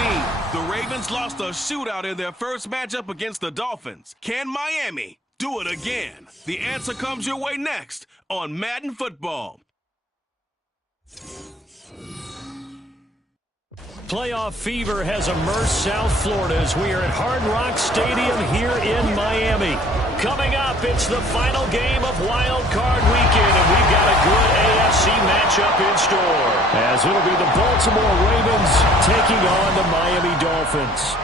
team. The Ravens lost a shootout in their first matchup against the Dolphins. Can Miami do it again? The answer comes your way next on Madden Football. Playoff fever has immersed South Florida as we are at Hard Rock Stadium here in Miami. Coming up, it's the final game of Wild Card Weekend, and we've got a good AFC matchup in store, as it'll be the Baltimore Ravens taking on the Miami Dolphins.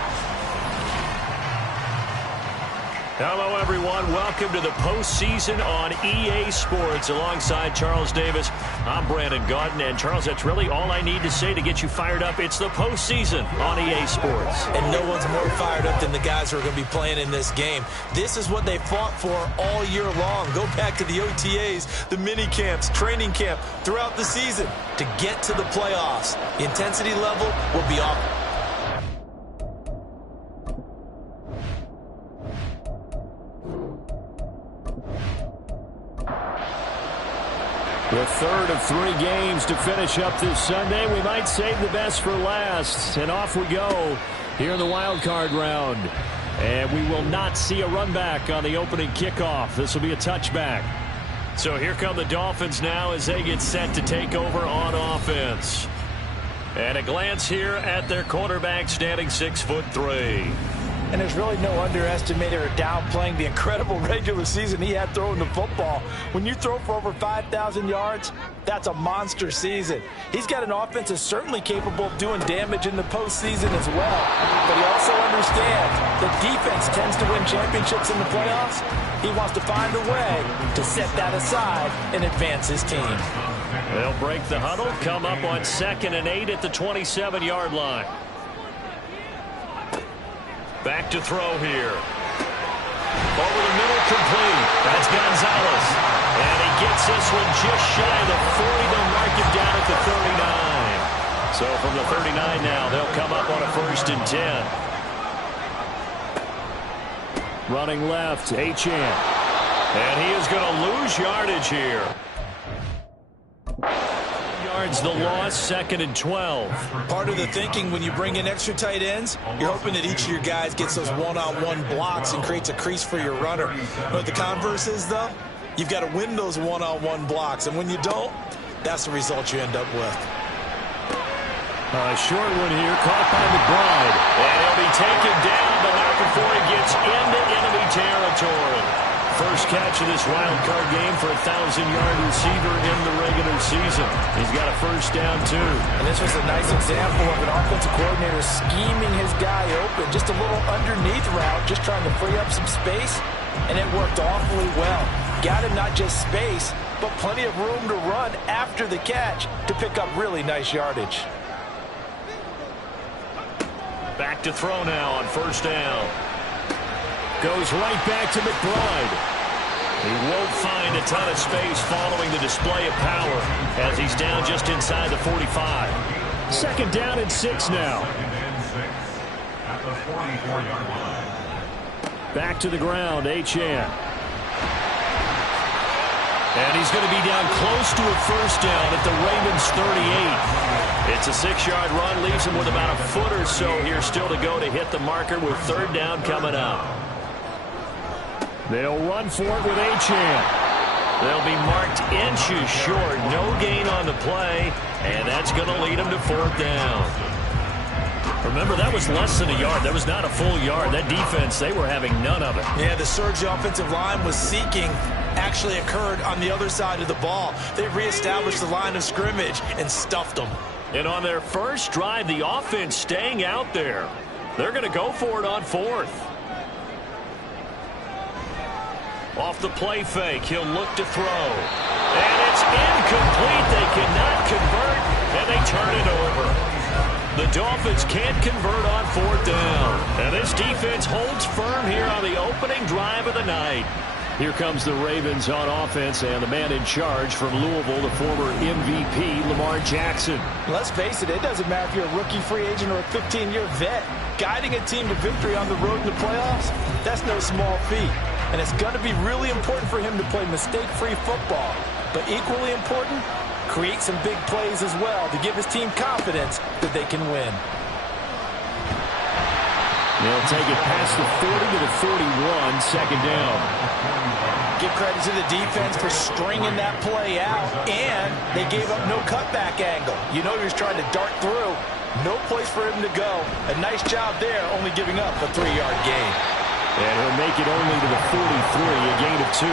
Hello, everyone. Welcome to the postseason on EA Sports. Alongside Charles Davis, I'm Brandon Gaudin. And, Charles, that's really all I need to say to get you fired up. It's the postseason on EA Sports. And no one's more fired up than the guys who are going to be playing in this game. This is what they fought for all year long. Go back to the OTAs, the mini camps, training camp, throughout the season to get to the playoffs. The intensity level will be off. The third of 3 games to finish up this Sunday. We might save the best for last. And off we go here in the wild card round. And we will not see a run back on the opening kickoff. This will be a touchback. So here come the Dolphins now as they get set to take over on offense. And a glance here at their quarterback, standing 6'3". And there's really no underestimating or downplaying the incredible regular season he had throwing the football. When you throw for over 5,000 yards, that's a monster season. He's got an offense that's certainly capable of doing damage in the postseason as well. But he also understands that defense tends to win championships in the playoffs. He wants to find a way to set that aside and advance his team. They'll break the huddle, come up on 2nd and 8 at the 27-yard line. Back to throw here. Over the middle, complete. That's Gonzalez. And he gets this one just shy of the 40. They'll mark him down at the 39. So from the 39 now, they'll come up on a 1st and 10. Running left, Achane. And he is going to lose yardage here. Yards the loss, 2nd and 12. Part of the thinking when you bring in extra tight ends, you're hoping that each of your guys gets those one-on-one blocks and creates a crease for your runner. But the converse is, though, you've got to win those one-on-one blocks. And when you don't, that's the result you end up with. A short one here, caught by McBride. And he'll be taken down, but not before he gets into enemy territory. First catch of this wild card game for a 1,000-yard receiver in the regular season. He's got a 1st down, too. And this was a nice example of an offensive coordinator scheming his guy open. Just a little underneath route, just trying to free up some space, and it worked awfully well. Got him not just space, but plenty of room to run after the catch to pick up really nice yardage. Back to throw now on 1st down. Goes right back to McBride. He won't find a ton of space following the display of power as he's down just inside the 45. 2nd down and 6 now. Back to the ground, Achane. And he's going to be down close to a 1st down at the Ravens 38. It's a 6-yard run, leaves him with about a foot or so here still to go to hit the marker with 3rd down coming up. They'll run for it with Achane. They'll be marked inches short. No gain on the play, and that's going to lead them to 4th down. Remember, that was less than a yard. That was not a full yard. That defense, they were having none of it. Yeah, the surge the offensive line was seeking actually occurred on the other side of the ball. They reestablished the line of scrimmage and stuffed them. And on their first drive, the offense staying out there. They're going to go for it on 4th. Off the play fake, he'll look to throw. And it's incomplete. They cannot convert, and they turn it over. The Dolphins can't convert on 4th down. And this defense holds firm here on the opening drive of the night. Here comes the Ravens on offense, and the man in charge from Louisville, the former MVP, Lamar Jackson. Let's face it, it doesn't matter if you're a rookie free agent or a 15-year vet. Guiding a team to victory on the road in the playoffs, that's no small feat. And it's going to be really important for him to play mistake-free football. But equally important, create some big plays as well to give his team confidence that they can win. They'll take it past the 40 to the 41, second down. Give credit to the defense for stringing that play out, and they gave up no cutback angle. You know he was trying to dart through. No place for him to go. A nice job there, only giving up a 3-yard gain. And he'll make it only to the 43, a gain of 2.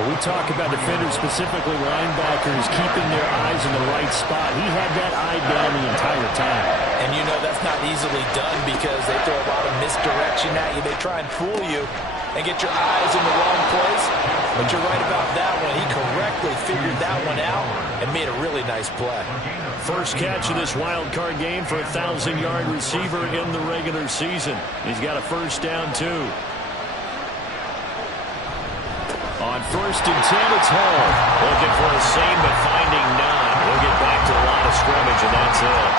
When we talk about defenders, specifically linebackers, keeping their eyes in the right spot, he had that eye down the entire time. And you know that's not easily done because they throw a lot of misdirection at you. They try and fool you and get your eyes in the wrong place. But you're right about that one. He correctly figured that one out and made a really nice play. First catch of this wild card game for a 1,000-yard receiver in the regular season. He's got a first down, too. On first and 10, it's Hall. Looking for a seam, but finding none. He'll get back to the line of scrimmage, and that's it.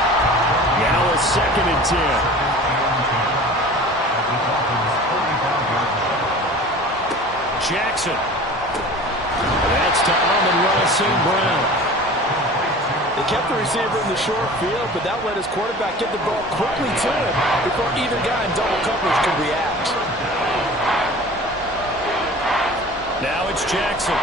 Now a second and 10. Jackson. That's to Amon-Ra St. Brown. They kept the receiver in the short field, but that let his quarterback get the ball quickly to him before either guy in double coverage could react. Now it's Jackson.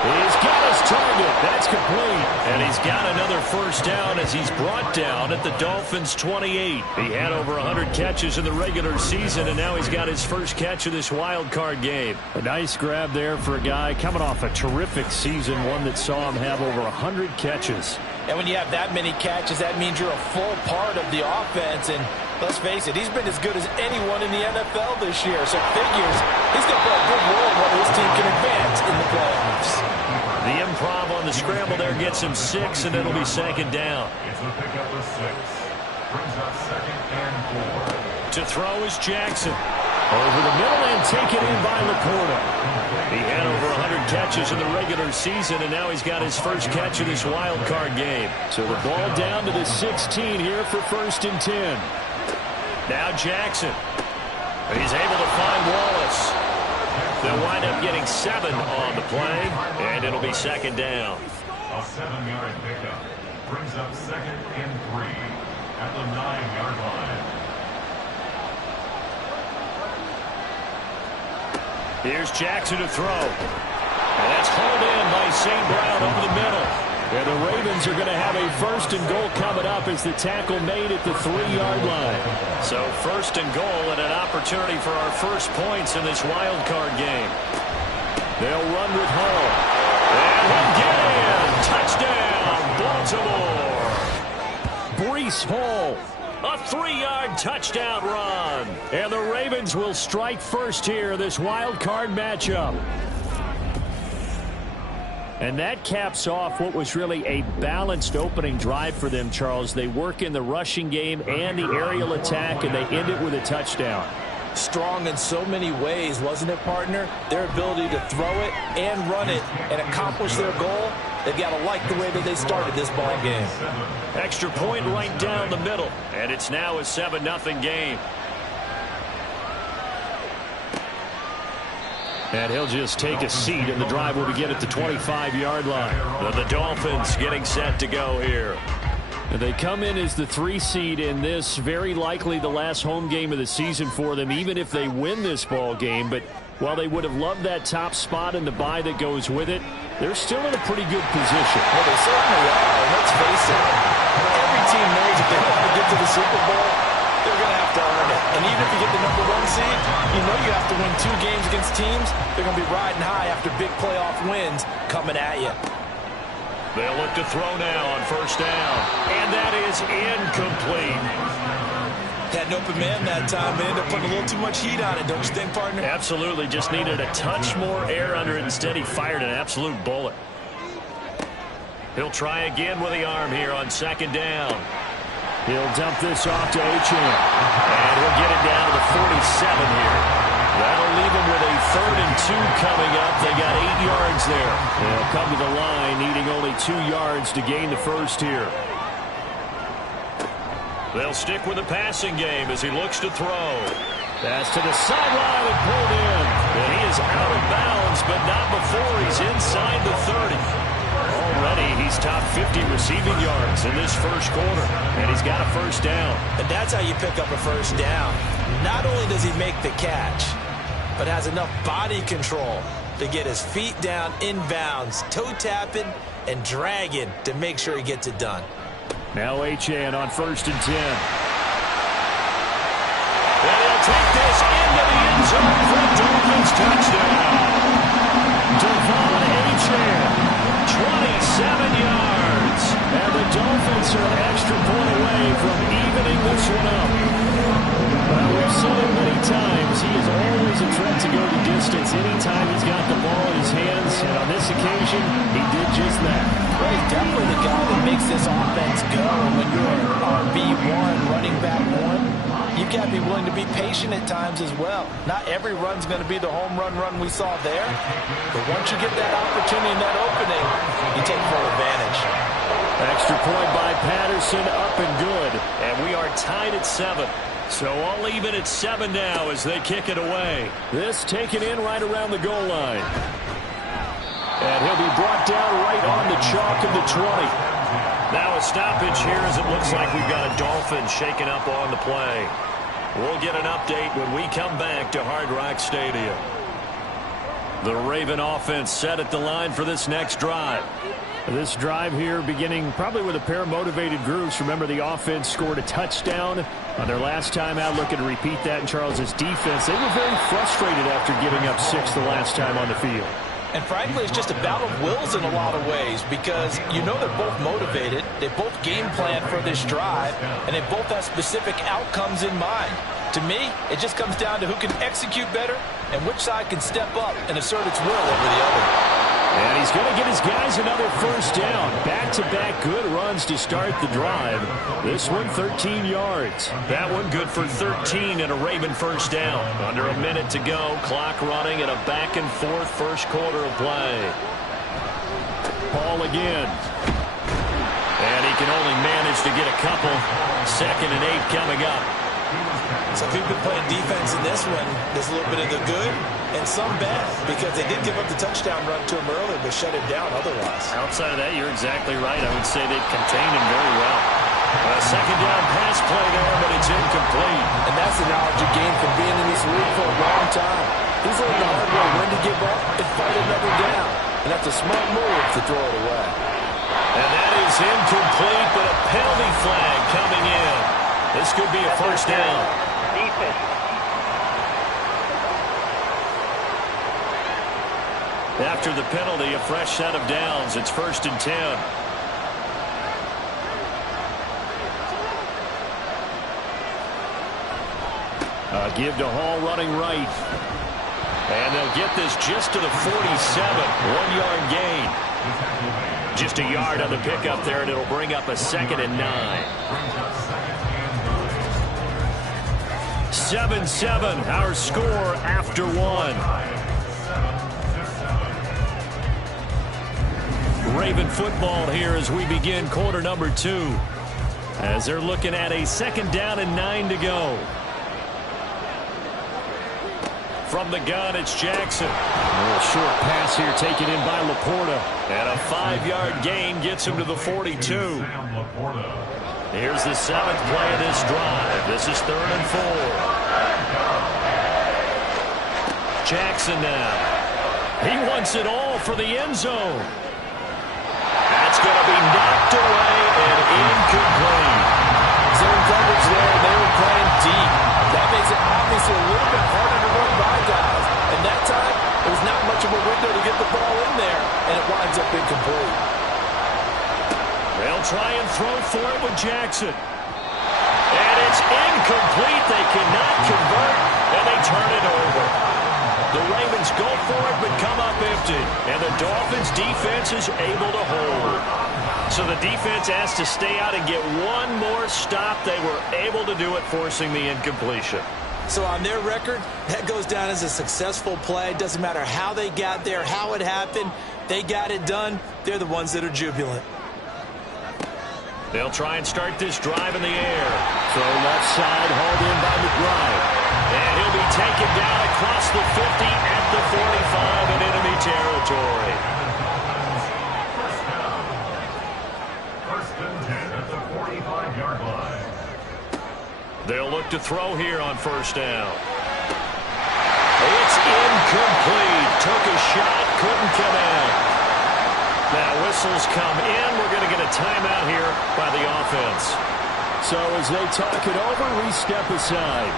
He's got his target. That's complete. And he's got another first down as he's brought down at the Dolphins' 28. He had over 100 catches in the regular season, and now he's got his first catch of this wild card game. A nice grab there for a guy coming off a terrific season, one that saw him have over 100 catches. And when you have that many catches, that means you're a full part of the offense. And let's face it, he's been as good as anyone in the NFL this year. So figures he's going to play a big role whether his team can advance in the playoffs. The improv on the scramble there gets him 6, and it'll be second down. It's a pickup of 6. Brings up second and 4. To throw is Jackson. Over the middle and taken in by Laporta. He had over 100 catches in the regular season, and now he's got his first catch of this wild card game. So the ball down to the 16 here for first and 10. Now Jackson. He's able to find Wallace. They'll wind up getting 7 on the play, and it'll be second down. A 7-yard pickup brings up second and 3 at the 9-yard line. Here's Jackson to throw. And that's hauled in by St. Brown over the middle. And the Ravens are going to have a first and goal coming up as the tackle made at the 3-yard line. So first and goal and an opportunity for our first points in this wild card game. They'll run with Hall. And again, touchdown, Baltimore. Breece Hall. A 3-yard touchdown run. And the Ravens will strike first here, this wild card matchup. And that caps off what was really a balanced opening drive for them, Charles. They work in the rushing game and the aerial attack, and they end it with a touchdown. Strong in so many ways, wasn't it, partner? Their ability to throw it and run it and accomplish their goal, they've got to like the way that they started this ball game. Extra point right down the middle, and it's now a 7-0 game. And he'll just take a seat, and the drive will begin at the 25-yard line. The Dolphins getting set to go here. And they come in as the 3 seed in this, very likely the last home game of the season for them, even if they win this ball game. But while they would have loved that top spot and the bye that goes with it, they're still in a pretty good position. Well, they certainly are. Let's face it, every team knows if they want to get to the Super Bowl, they're going to have to earn it. And even if you get the number 1 seed, you know you have to win 2 games against teams. They're going to be riding high after big playoff wins coming at you. They'll look to throw now on first down. And that is incomplete. Had an open man that time. They ended up putting a little too much heat on it, don't you think, partner? Absolutely. Just needed a touch more air under it. Instead, he fired an absolute bullet. He'll try again with the arm here on second down. He'll dump this off to Achane. And he'll get it down to the 47 here. That'll leave him with a 3rd and 2 coming up. They got 8 yards there. They'll come to the line, needing only 2 yards to gain the first here. They'll stick with the passing game as he looks to throw. Pass to the sideline and pulled in. And he is out of bounds, but not before he's inside the 30. Already he's top 50 receiving yards in this first quarter, and he's got a first down. And that's how you pick up a first down. Not only does he make the catch, but has enough body control to get his feet down inbounds, toe tapping and dragging to make sure he gets it done. Now Achane on 1st and 10. And he'll take this into the end zone for a Dolphins touchdown. Devon Achane, 27 yards. And the Dolphins are an extra point away from evening this one up. Well, we've seen it many times. He is always a threat to go the distance anytime he's got the ball in his hands. And on this occasion, he did just that. Well, he's definitely the guy that makes this offense go. When you're an RB1, running back one, you've got to be willing to be patient at times as well. Not every run's going to be the home run we saw there. But once you get that opportunity and that opening, you take full advantage. Extra point by Patterson, up and good. And we are tied at 7. So all even at 7 now as they kick it away. This taken in right around the goal line. And he'll be brought down right on the chalk of the 20. Now a stoppage here as it looks like we've got a Dolphin shaking up on the play. We'll get an update when we come back to Hard Rock Stadium. The Raven offense set at the line for this next drive. This drive here beginning probably with a pair of motivated groups. Remember, the offense scored a touchdown on their last time out. Looking to repeat that in Charles's defense. They were very frustrated after giving up 6 the last time on the field. And frankly, it's just a battle of wills in a lot of ways because you know they're both motivated. They both game plan for this drive, and they both have specific outcomes in mind. To me, it just comes down to who can execute better and which side can step up and assert its will over the other. And he's going to get his guys another first down. Back-to-back good runs to start the drive. This one 13 yards. That one good for 13 and a Raven first down. Under a minute to go. Clock running and a back-and-forth first quarter of play. Ball again. And he can only manage to get a couple. 2nd and 8 coming up. So if you've been playing defense in this one, there's a little bit of the good and some bad because they did give up the touchdown run to him earlier but shut him down otherwise. Outside of that, you're exactly right. I would say they've contained him very well. A 2nd down pass play there, but it's incomplete. And that's the knowledge you gain from being in this league for a long time. He's learned the hard way when to give up and fight another down. And that's a smart move to throw it away. And that is incomplete, but a penalty flag coming in. This could be a first down. After the penalty, a fresh set of downs. It's 1st and 10. Give to Hall running right. And they'll get this just to the 47. 1-yard gain. Just a yard on the pickup there, and it'll bring up a 2nd and 9. 7-7, our score after 1. Raven football here as we begin quarter number 2. As they're looking at a 2nd down and 9 to go. From the gun, it's Jackson. A little short pass here taken in by Laporta. And a 5-yard gain gets him to the 42. Here's the 7th play of this drive. This is 3rd and 4. Jackson now. He wants it all for the end zone. That's going to be knocked away and incomplete. Zone coverage there. They were playing deep. That makes it obviously a little bit harder to run by guys. And that time, it was not much of a window to get the ball in there, and it winds up incomplete. They'll try and throw for it with Jackson. And it's incomplete. They cannot convert, and they turn it over. The Ravens go for it, but come up empty. And the Dolphins' defense is able to hold. So the defense has to stay out and get one more stop. They were able to do it, forcing the incompletion. So on their record, that goes down as a successful play. Doesn't matter how they got there, how it happened. They got it done. They're the ones that are jubilant. They'll try and start this drive in the air. Throw left side, hauled in by McBride. And he'll be taken down across the 50 at the 45 in enemy territory. They'll look to throw here on first down. It's incomplete. Took a shot, couldn't come in. Now whistles come in. We're going to get a timeout here by the offense. So as they talk it over, we step aside.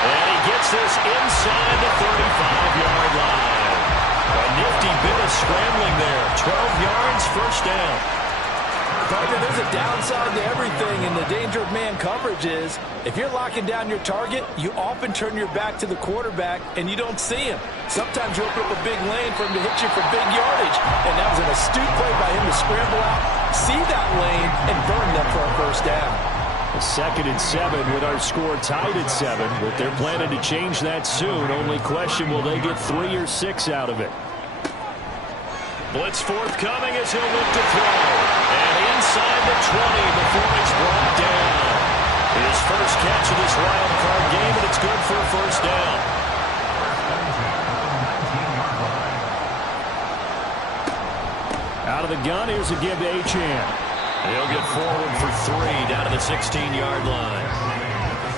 And he gets this inside the 35-yard line. A nifty bit of scrambling there. 12 yards, first down. Partner, there's a downside to everything, and the danger of man coverage is if you're locking down your target, you often turn your back to the quarterback and you don't see him. Sometimes you open up a big lane for him to hit you for big yardage, and that was an astute play by him to scramble out, see that lane, and burn them for a first down. A 2nd and 7 with our score tied at 7, but they're planning to change that soon. Only question, will they get 3 or 6 out of it? Blitz forthcoming as he'll look to throw. And inside the 20 before it's brought down. His first catch of this wild card game, and it's good for a first down. Out of the gun, here's a give to Achane. He'll get forward for 3 down to the 16-yard line.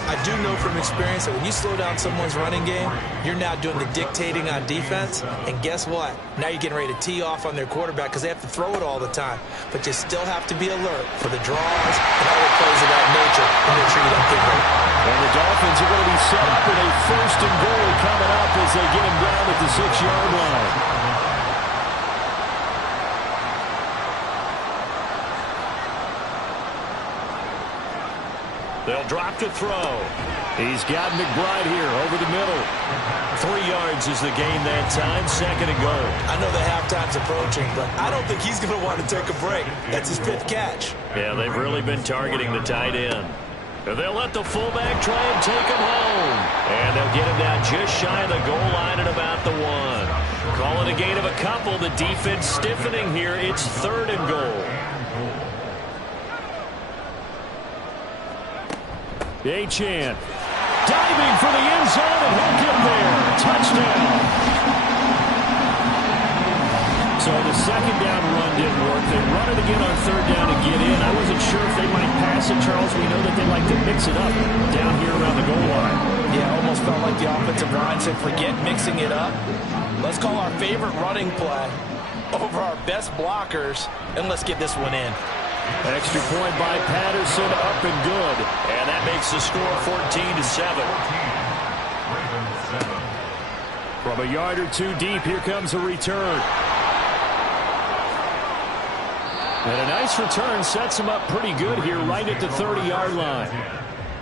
I do know from experience that when you slow down someone's running game, you're now doing the dictating on defense. And guess what? Now you're getting ready to tee off on their quarterback because they have to throw it all the time. But you still have to be alert for the draws and other plays of that nature when they're treated up big rate. And the Dolphins are going to be set up with a 1st and goal coming up as they get him down at the 6-yard line. They'll drop to throw. He's got McBride here over the middle. 3 yards is the gain that time. 2nd and goal. I know the halftime's approaching, but I don't think he's going to want to take a break. That's his 5th catch. Yeah, they've really been targeting the tight end. They'll let the fullback try and take him home. And they'll get him down just shy of the goal line at about the 1. Call it a gain of a couple. The defense stiffening here. It's 3rd and goal. Achane diving for the end zone, and he'll get there. Touchdown. So the 2nd down run didn't work. They run it again on 3rd down to get in. I wasn't sure if they might pass it, Charles. We know that they like to mix it up down here around the goal line. Yeah, almost felt like the offensive line said, forget mixing it up. Let's call our favorite running play over our best blockers, and let's get this one in. Extra point by Patterson, up and good. And that makes the score 14-7. From a yard or 2 deep, here comes a return. And a nice return sets him up pretty good here right at the 30-yard line.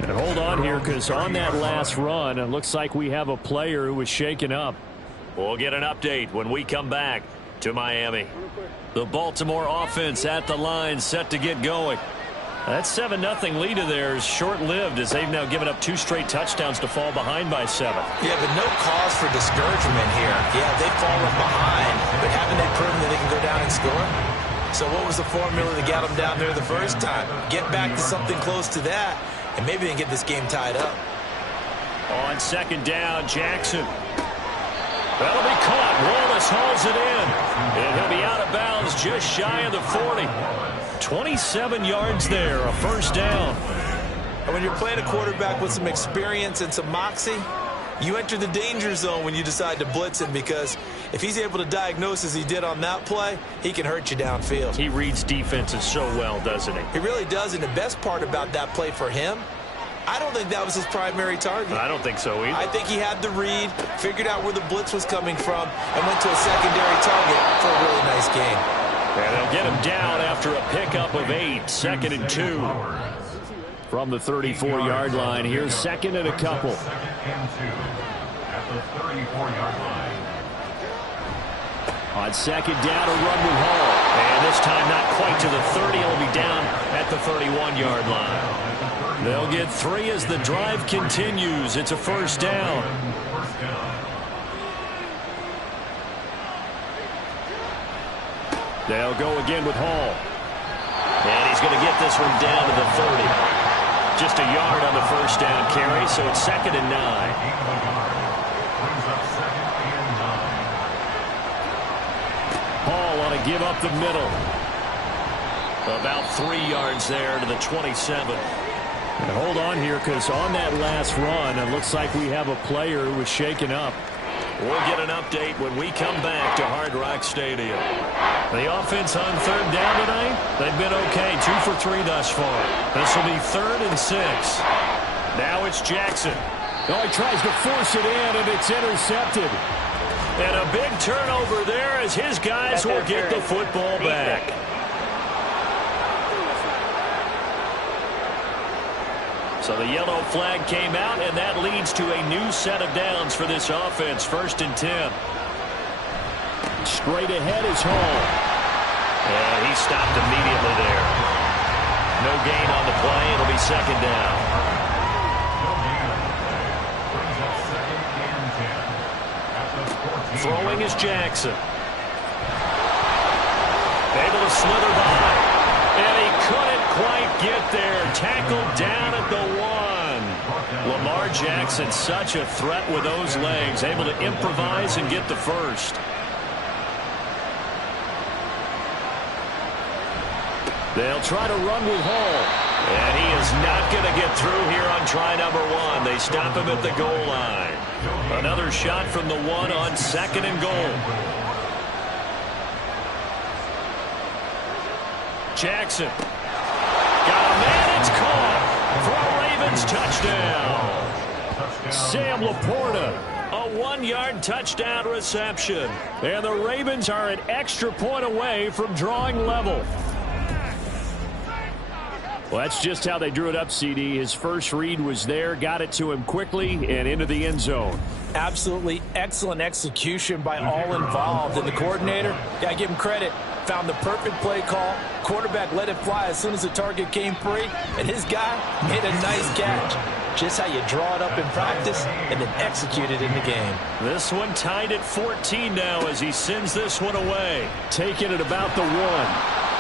And hold on here, because on that last run, it looks like we have a player who was shaken up. We'll get an update when we come back to Miami. The Baltimore offense at the line, set to get going. That 7-0 lead of theirs short-lived as they've now given up 2 straight touchdowns to fall behind by 7. Yeah, but no cause for discouragement here. Yeah, they've fallen behind, but haven't they proven that they can go down and score? So what was the formula that got them down there the first time? Get back to something close to that, and maybe they can get this game tied up. On 2nd down, Jackson. That'll be caught. Wallace hauls it in. And he'll be out of bounds just shy of the 40. 27 yards there, a first down. And when you're playing a quarterback with some experience and some moxie, you enter the danger zone when you decide to blitz him, because if he's able to diagnose as he did on that play, he can hurt you downfield. He reads defenses so well, doesn't he? He really does, and the best part about that play for him, I don't think that was his primary target. I don't think so either. I think he had the read, figured out where the blitz was coming from, and went to a secondary target for a really nice gain. And they'll get him down after a pickup of 8, 2nd and 2. From the 34-yard line, here's 2nd and a couple. 2nd and 2 at the 34-yard line. On 2nd down, a run with Hall. And this time not quite to the 30. He'll be down at the 31-yard line. They'll get 3 as the drive continues. It's a first down. They'll go again with Hall. And he's going to get this one down to the 30. Just a yard on the first down carry, so it's 2nd and 9. Hall on a give up the middle. About 3 yards there to the 27. And hold on here, because on that last run, it looks like we have a player who was shaken up. We'll get an update when we come back to Hard Rock Stadium. The offense on third down tonight, they've been okay, 2 for 3 thus far. This will be 3rd and 6. Now it's Jackson. Oh, he tries to force it in, and it's intercepted. And a big turnover there as his guys will get the football back. So the yellow flag came out, and that leads to a new set of downs for this offense. 1st and 10. Straight ahead is Hall. And he stopped immediately there. No gain on the play. It'll be 2nd down. Throwing is Jackson. Able to slither by. And he couldn't quite get there. Tackled down at the 1. Lamar Jackson, such a threat with those legs. Able to improvise and get the first. They'll try to run with Hall. And he is not going to get through here on try number 1. They stop him at the goal line. Another shot from the 1 on 2nd and goal. Jackson. Got a man, it's caught. For a Ravens touchdown. Sam Laporta. A 1-yard touchdown reception. And the Ravens are an extra point away from drawing level. Well, that's just how they drew it up, CD. His first read was there, got it to him quickly, and into the end zone. Absolutely excellent execution by all involved. And the coordinator, got to give him credit, found the perfect play call. Quarterback let it fly as soon as the target came free, and his guy made a nice catch. Just how you draw it up in practice and then execute it in the game. This one tied at 14 now as he sends this one away. Taking it about the 1.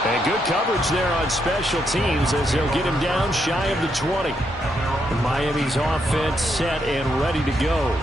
And good coverage there on special teams as they'll get him down shy of the 20. Miami's offense set and ready to go.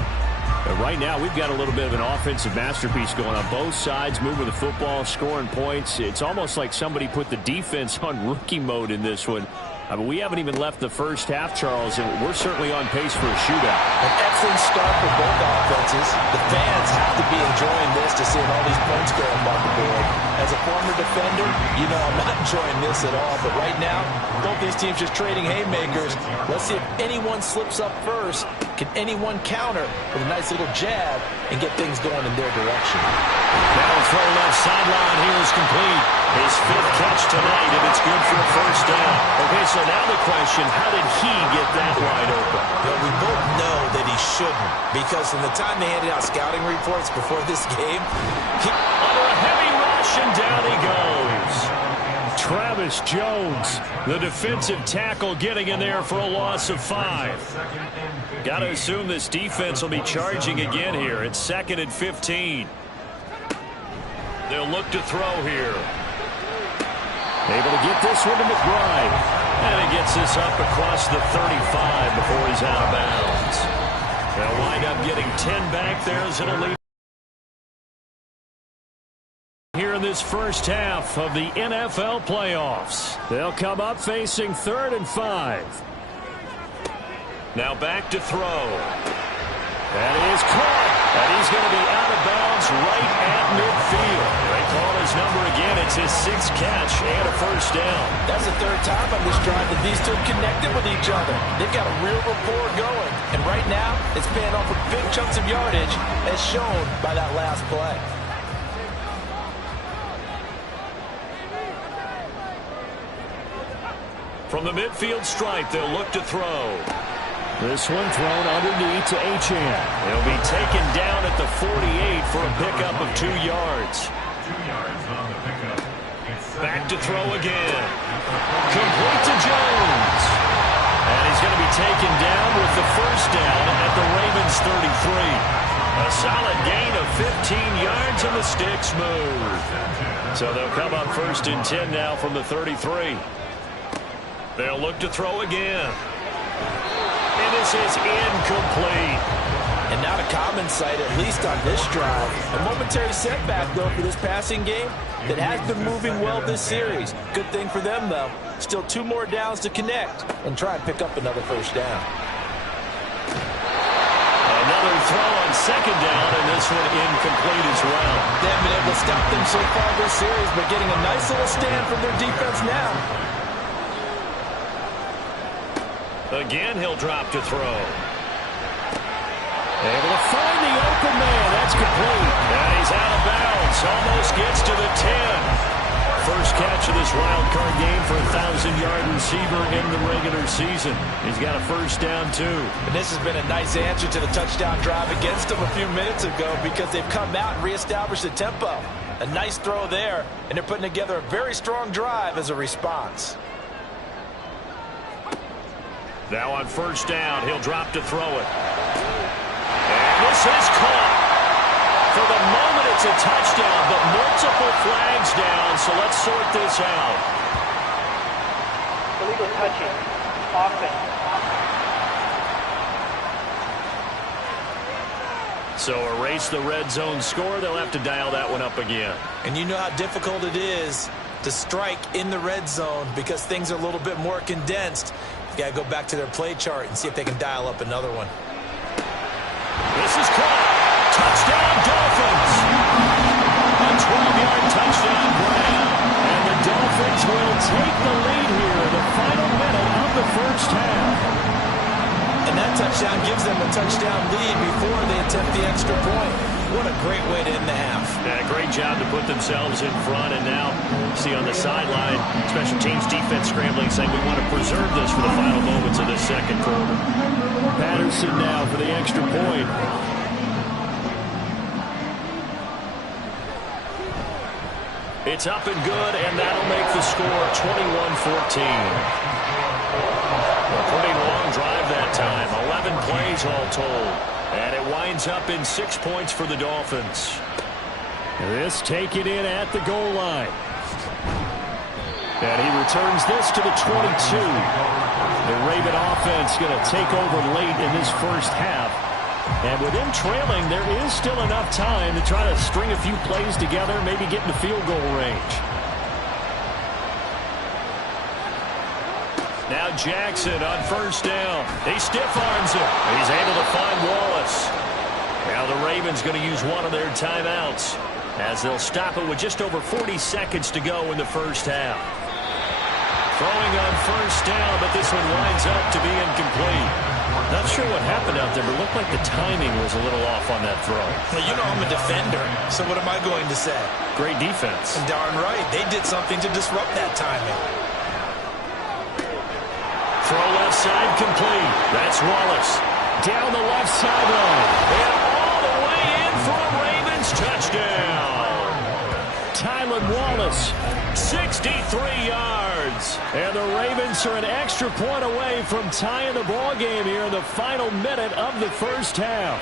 But right now, we've got a little bit of an offensive masterpiece going on. Both sides moving the football, scoring points. It's almost like somebody put the defense on rookie mode in this one. I mean, we haven't even left the first half, Charles, and we're certainly on pace for a shootout. An excellent start for both offenses. The fans have to be enjoying this to seeing all these points go up on the board. As a former defender, you know I'm not enjoying this at all. But right now, both these teams just trading haymakers. Let's see if anyone slips up first. Can anyone counter with a nice little jab and get things going in their direction? Now throw left sideline here is complete. His 5th catch tonight, and it's good for a first down. Okay, so now the question, how did he get that wide open? Well, we both know that he shouldn't, because from the time they handed out scouting reports before this game, under a heavy rush, and down he goes. Travis Jones, the defensive tackle, getting in there for a loss of 5. Got to assume this defense will be charging again here. It's 2nd and 15. They'll look to throw here. Able to get this one to McBride. And he gets this up across the 35 before he's out of bounds. They'll wind up getting 10 back there as it'll lead. Here in this first half of the NFL playoffs. They'll come up facing 3rd and 5. Now back to throw. That is caught. And he's going to be out of bounds right at midfield. They call his number again. It's his 6th catch and a first down. That's the 3rd time on this drive that these two connected with each other. They've got a real rapport going. And right now, it's paying off with big chunks of yardage, as shown by that last play. From the midfield stripe, they'll look to throw. This one thrown underneath to Achane. He'll be taken down at the 48 for a pickup of 2 yards. 2 yards on the pickup. Back to throw again. Complete to Jones. And he's going to be taken down with the first down at the Ravens 33. A solid gain of 15 yards and the sticks move. So they'll come up 1st and 10 now from the 33. They'll look to throw again. And this is incomplete. And not a common sight, at least on this drive. A momentary setback, though, for this passing game that has been moving well this series. Good thing for them, though. Still 2 more downs to connect and try and pick up another first down. Another throw on second down, and this one incomplete as well. They haven't been able to stop them so far this series, but getting a nice little stand from their defense now. Again, he'll drop to throw. Able to find the open man. That's complete. And he's out of bounds. Almost gets to the 10. First catch of this wild card game for a 1,000-yard receiver in the regular season. He's got a first down, too. And this has been a nice answer to the touchdown drive against them a few minutes ago because they've come out and reestablished the tempo. A nice throw there, and they're putting together a very strong drive as a response. Now on first down, he'll drop to throw it. And this is caught. For the moment, it's a touchdown, but multiple flags down, so let's sort this out. Illegal touching. Offense. So erase the red zone score. They'll have to dial that one up again. And you know how difficult it is to strike in the red zone because things are a little bit more condensed. You got to go back to their play chart and see if they can dial up another one. This is caught. Touchdown, Dolphins. A 12-yard touchdown grab. And the Dolphins will take the lead here in the final minute of the first half. And that touchdown gives them a touchdown lead before they attempt the extra point. What a great way to end the half. Yeah, great job to put themselves in front. And now, see on the sideline, special teams defense scrambling, saying we want to preserve this for the final moments of this second quarter. Patterson now for the extra point. It's up and good, and that'll make the score 21-14. A pretty long drive that time. 11 plays all told. And it winds up in 6 points for the Dolphins. This taken in at the goal line. And he returns this to the 22. The Raven offense going to take over late in this first half. And with him trailing, there is still enough time to try to string a few plays together, maybe get in the field goal range. Now Jackson on first down. He stiff-arms him. He's able to find Wallace. Now the Ravens going to use one of their timeouts as they'll stop it with just over 40 seconds to go in the first half. Throwing on first down, but this one winds up to be incomplete. Not sure what happened out there, but it looked like the timing was a little off on that throw. Well, you know I'm a defender, so what am I going to say? Great defense. And darn right, they did something to disrupt that timing. Throw left side complete. That's Wallace. Down the left sideline. And all the way in for a Ravens touchdown. Tylan Wallace. 63 yards. And the Ravens are an extra point away from tying the ball game here in the final minute of the first half.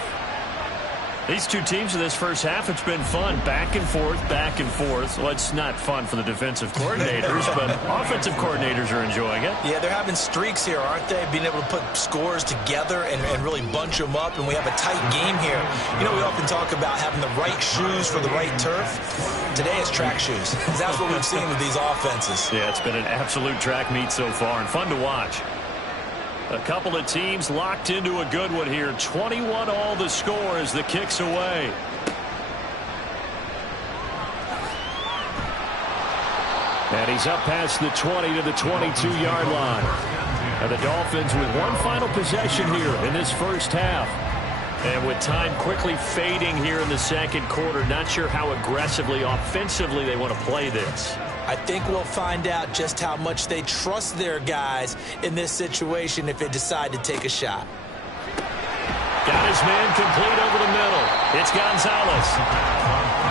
These two teams in this first half, it's been fun. Back and forth, back and forth. Well, it's not fun for the defensive coordinators, but offensive coordinators are enjoying it. Yeah, they're having streaks here, aren't they? Being able to put scores together and really bunch them up, and we have a tight game here. You know, we often talk about having the right shoes for the right turf. Today it's track shoes. That's what we've seen with these offenses. Yeah, it's been an absolute track meet so far and fun to watch. A couple of teams locked into a good one here. 21 all the score as the kick's away. And he's up past the 20 to the 22-yard line. And the Dolphins with one final possession here in this first half. And with time quickly fading here in the second quarter, not sure how aggressively, offensively they want to play this. I think we'll find out just how much they trust their guys in this situation if they decide to take a shot. Got his man complete over the middle. It's Gonzalez.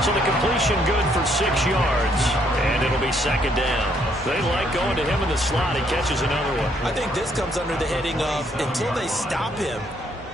So the completion good for 6 yards, and it'll be second down. They like going to him in the slot. He catches another one. I think this comes under the heading of until they stop him,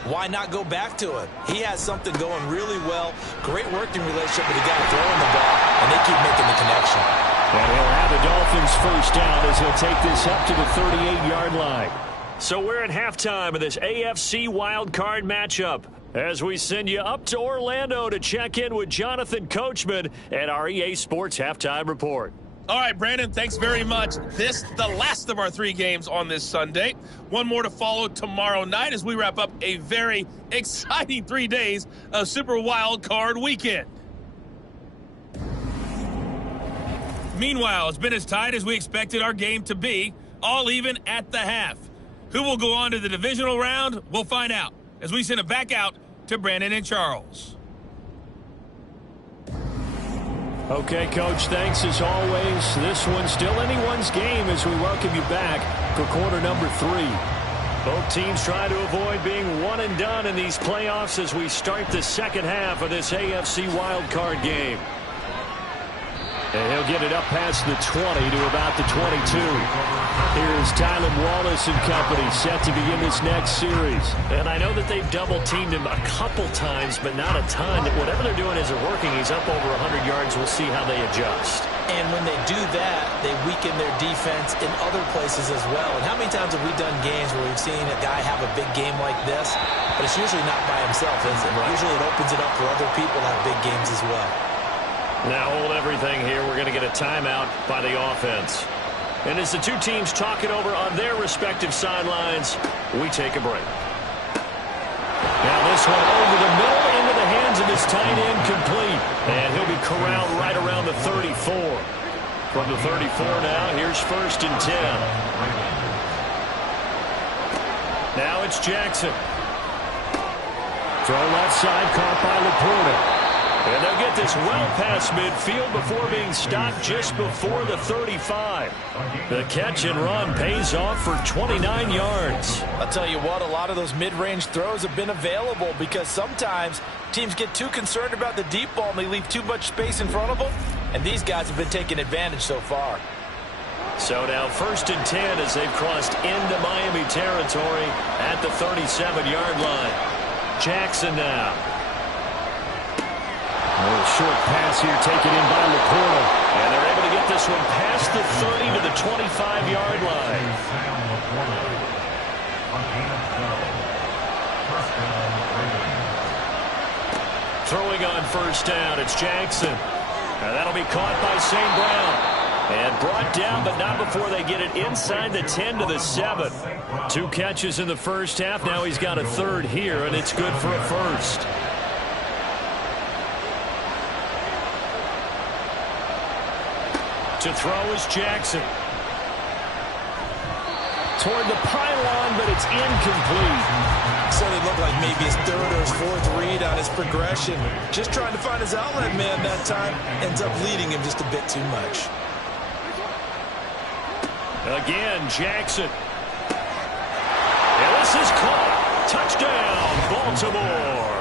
why not go back to it? He has something going really well. Great working relationship with the guy throwing the ball, and they keep making the connection. And he'll have the Dolphins first down as he'll take this up to the 38-yard line. So we're at halftime of this AFC wildcard matchup. As we send you up to Orlando to check in with Jonathan Coachman at our EA Sports Halftime Report. All right, Brandon, thanks very much. This, the last of our 3 games on this Sunday. One more to follow tomorrow night as we wrap up a very exciting 3 days of Super Wild Card Weekend. Meanwhile, it's been as tight as we expected our game to be, all even at the half. Who will go on to the divisional round? We'll find out as we send it back out to Brandon and Charles. Okay, Coach, thanks as always. This one's still anyone's game as we welcome you back for quarter number 3. Both teams try to avoid being one and done in these playoffs as we start the second half of this AFC wildcard game. And he'll get it up past the 20 to about the 22. Here's Tylan Wallace and company set to begin this next series. And I know that they've double-teamed him a couple times, but not a ton. Whatever they're doing isn't working. He's up over 100 yards. We'll see how they adjust. And when they do that, they weaken their defense in other places as well. And how many times have we done games where we've seen a guy have a big game like this, but it's usually not by himself, is it? Right. Usually it opens it up for other people to have big games as well. Now hold everything here. We're going to get a timeout by the offense. And as the two teams talk it over on their respective sidelines, we take a break. Now this one over the middle into the hands of his tight end, complete. And he'll be corralled right around the 34. From the 34 now, here's 1st and 10. Now it's Jackson. Throw left side, caught by Laporta. And they'll get this well past midfield before being stopped just before the 35. The catch and run pays off for 29 yards. I'll tell you what, a lot of those mid-range throws have been available because sometimes teams get too concerned about the deep ball and they leave too much space in front of them. And these guys have been taking advantage so far. So now 1st and 10 as they've crossed into Miami territory at the 37-yard line. Jackson now. A little short pass here taken in by Laporta. And they're able to get this one past the 30 to the 25-yard line. Throwing on 1st down, it's Jackson. And that'll be caught by St. Brown. And brought down, but not before they get it inside the 10 to the 7. 2 catches in the first half. Now he's got a 3rd here, and it's good for a 1st. To throw is Jackson. Toward the pylon, but it's incomplete. So it looked like maybe his 3rd or his 4th read on his progression. Just trying to find his outlet man that time. Ends up leading him just a bit too much. Again, Jackson. And this is caught. Touchdown, Baltimore.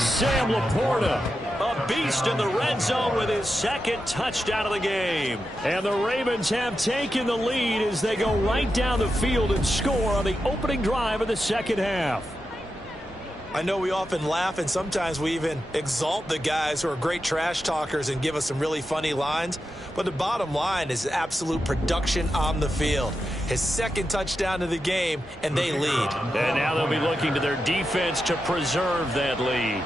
Sam Laporta, a beast in the red zone with his 2nd touchdown of the game. And the Ravens have taken the lead as they go right down the field and score on the opening drive of the second half. I know we often laugh and sometimes we even exalt the guys who are great trash talkers and give us some really funny lines. But the bottom line is absolute production on the field. His 2nd touchdown of the game, and they lead. And now they'll be looking to their defense to preserve that lead.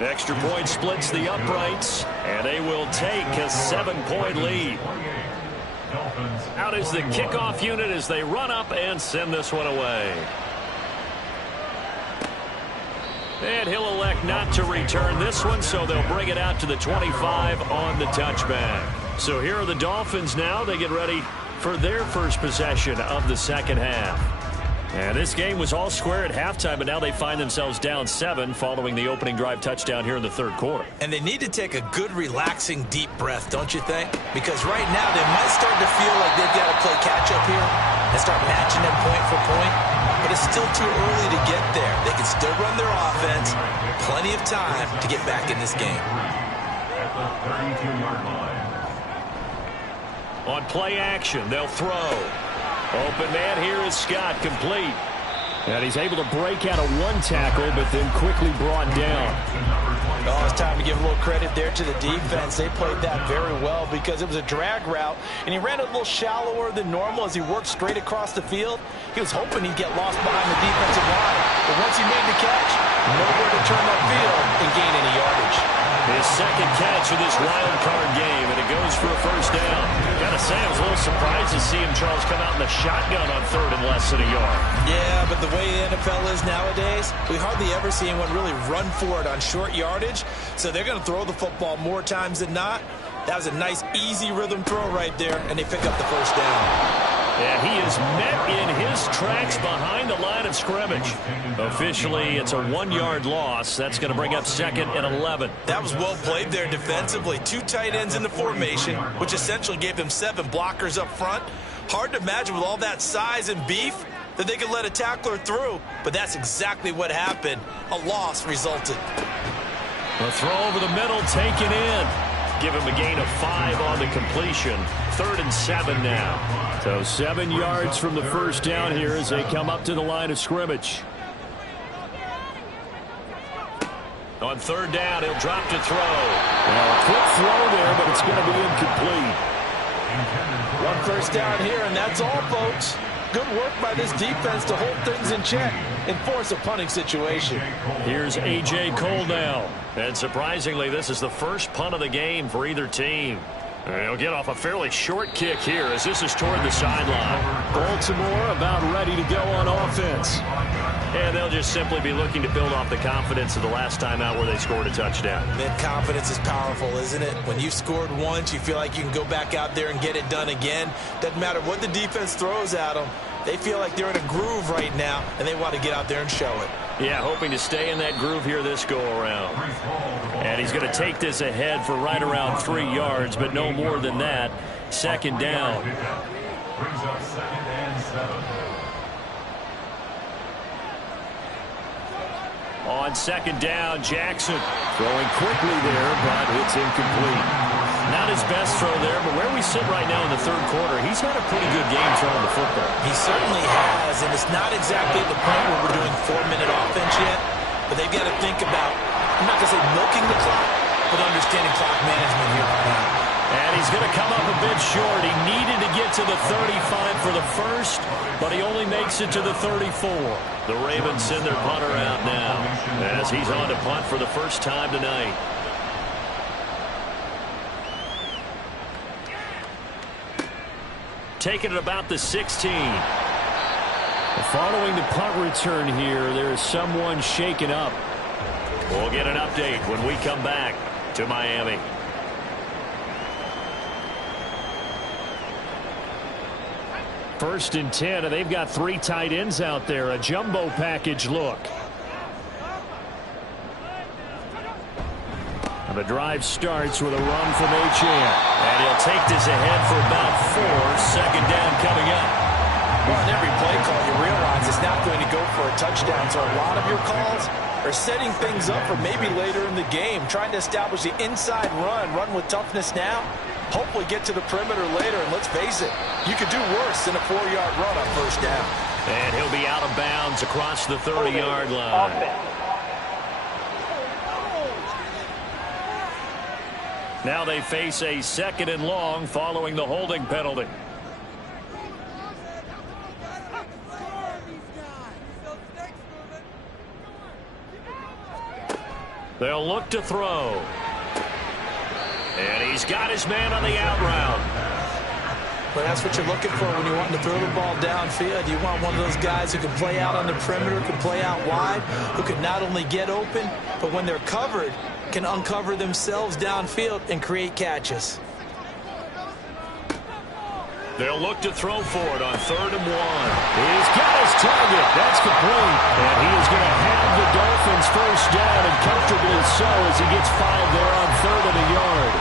Extra point splits the uprights, and they will take a 7-point lead. Out is the kickoff unit as they run up and send this one away. And he'll elect not to return this one, so they'll bring it out to the 25 on the touchback. So here are the Dolphins now. They get ready for their first possession of the second half. And this game was all square at halftime, but now they find themselves down 7 following the opening drive touchdown here in the 3rd quarter. And they need to take a good, relaxing, deep breath, don't you think? Because right now they might start to feel like they've got to play catch-up here and start matching them point for point. But it's still too early to get there. They can still run their offense. Plenty of time to get back in this game. At the 32-yard line. On play action, they'll throw. Open man here is Scott, complete. And he's able to break out of one tackle, but then quickly brought down. Oh, it's time to give a little credit there to the defense. They played that very well because it was a drag route, and he ran a little shallower than normal as he worked straight across the field. He was hoping he'd get lost behind the defensive line, but once he made the catch, nowhere to turn that field and gain any yardage. His second catch of this wild card game, and it goes for a first down. Gotta say, I was a little surprised to see him, Charles, come out in the shotgun on third and less than a yard. Yeah, but the way the NFL is nowadays, we hardly ever see anyone really run for it on short yardage, so they're going to throw the football more times than not. That was a nice, easy rhythm throw right there, and they pick up the first down. And he is met in his tracks behind the line of scrimmage. Officially, it's a 1-yard loss. That's going to bring up 2nd and 11. That was well played there defensively. 2 tight ends in the formation, which essentially gave them 7 blockers up front. Hard to imagine with all that size and beef that they could let a tackler through, but that's exactly what happened. A loss resulted. A throw over the middle, taken in. Give him a gain of 5 on the completion. 3rd and 7 now. So 7 yards from the first down here as they come up to the line of scrimmage. On 3rd down, he'll drop to throw. Well, a quick throw there, but it's going to be incomplete. 1 first down here, and that's all, folks. Good work by this defense to hold things in check and force a punting situation. Here's A.J. Cole now. And surprisingly, this is the first punt of the game for either team. He'll get off a fairly short kick here as this is toward the sideline. Baltimore about ready to go on offense. And they'll just simply be looking to build off the confidence of the last time out where they scored a touchdown. Man, confidence is powerful, isn't it? When you've scored once, you feel like you can go back out there and get it done again. Doesn't matter what the defense throws at them. They feel like they're in a groove right now, and they want to get out there and show it. Yeah, hoping to stay in that groove here this go-around. And he's going to take this ahead for right around 3 yards, but no more than that. 2nd down. Brings up 2nd and 7. On 2nd down, Jackson throwing quickly there, but it's incomplete. Not his best throw there, but where we sit right now in the 3rd quarter, he's had a pretty good game throwing the football. He certainly has, and it's not exactly at the point where we're doing 4-minute offense yet, but they've got to think about, I'm not going to say milking the clock, but understanding clock management here right now. And he's going to come up a bit short. He needed to get to the 35 for the first, but he only makes it to the 34. The Ravens send their punter out now as he's on to punt for the first time tonight. Taking it about the 16. Following the punt return here, there is someone shaken up. We'll get an update when we come back to Miami. First and 10, and they've got 3 tight ends out there. A jumbo package look. And the drive starts with a run from Achane. And he'll take this ahead for about 4. 2nd down coming up. Well, in every play call, you realize it's not going to go for a touchdown. So a lot of your calls are setting things up for maybe later in the game, trying to establish the inside run with toughness now. Hopefully get to the perimeter later, and let's face it, you could do worse than a 4-yard run on first down. And he'll be out of bounds across the 30-yard line. Now they face a 2nd and long following the holding penalty. They'll look to throw. And he's got his man on the out route. But that's what you're looking for when you want to throw the ball downfield. You want one of those guys who can play out on the perimeter, can play out wide, who can not only get open, but when they're covered, can uncover themselves downfield and create catches. They'll look to throw for it on 3rd and 1. He's got his target. That's complete. And he is going to have the Dolphins first down, and comfortably so as he gets 5 there on 3rd and a yard.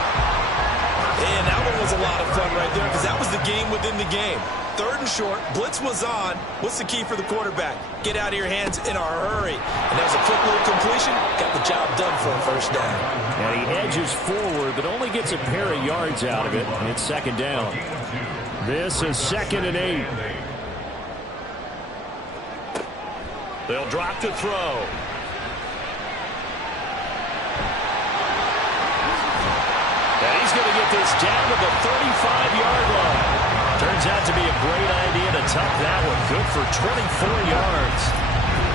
And that one was a lot of fun right there because that was the game within the game. 3rd and short, blitz was on. What's the key for the quarterback? Get out of your hands in a hurry. And that was a quick little completion. Got the job done for a first down. And he edges forward, but only gets a pair of yards out of it. And it's 2nd down. This is 2nd and 8. They'll drop to throw. And he's going to get this down to the 35-yard line. Turns out to be a great idea to tuck that one. Good for 24 yards.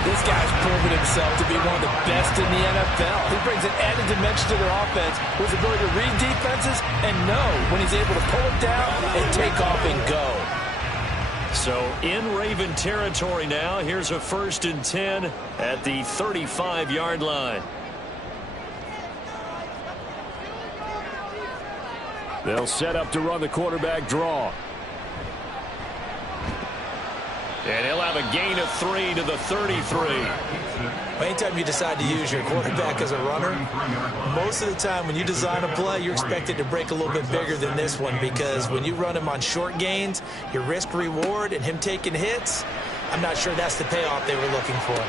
This guy's proven himself to be one of the best in the NFL. He brings an added dimension to their offense with his ability to read defenses and know when he's able to pull it down and take off and go. So in Raven territory now, here's a 1st and 10 at the 35-yard line. They'll set up to run the quarterback draw. And he'll have a gain of 3 to the 33. Anytime you decide to use your quarterback as a runner, most of the time when you design a play, you're expected to break a little bit bigger than this one, because when you run him on short gains, your risk-reward and him taking hits, I'm not sure that's the payoff they were looking for.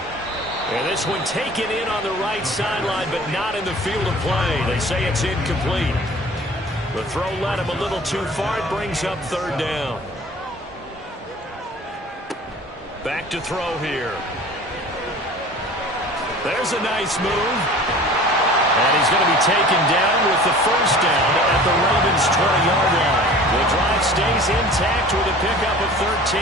And this one taken in on the right sideline, but not in the field of play. They say it's incomplete. The throw led him a little too far. It brings up 3rd down. Back to throw here. There's a nice move. And he's going to be taken down with the 1st down at the Ravens' 20-yard line. The drive stays intact with a pickup of 13.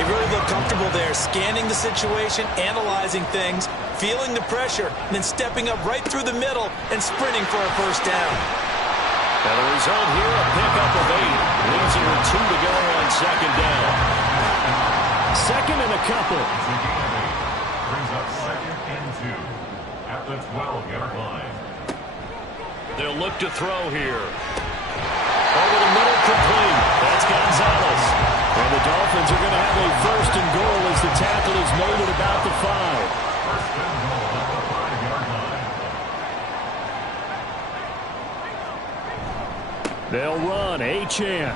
They really look comfortable there, scanning the situation, analyzing things, feeling the pressure, and then stepping up right through the middle and sprinting for a 1st down. And the result here, a pickup of 8. Leaves it with 2 to go on 2nd down. 2nd and a couple. Brings up 2nd and 2 at the 12-yard line. They'll look to throw here. Over the middle, complete. That's Gonzalez. And the Dolphins are going to have a 1st and goal as the tackle is made at about the 5. 1st and goal at the 5-yard line. They'll run. Achane.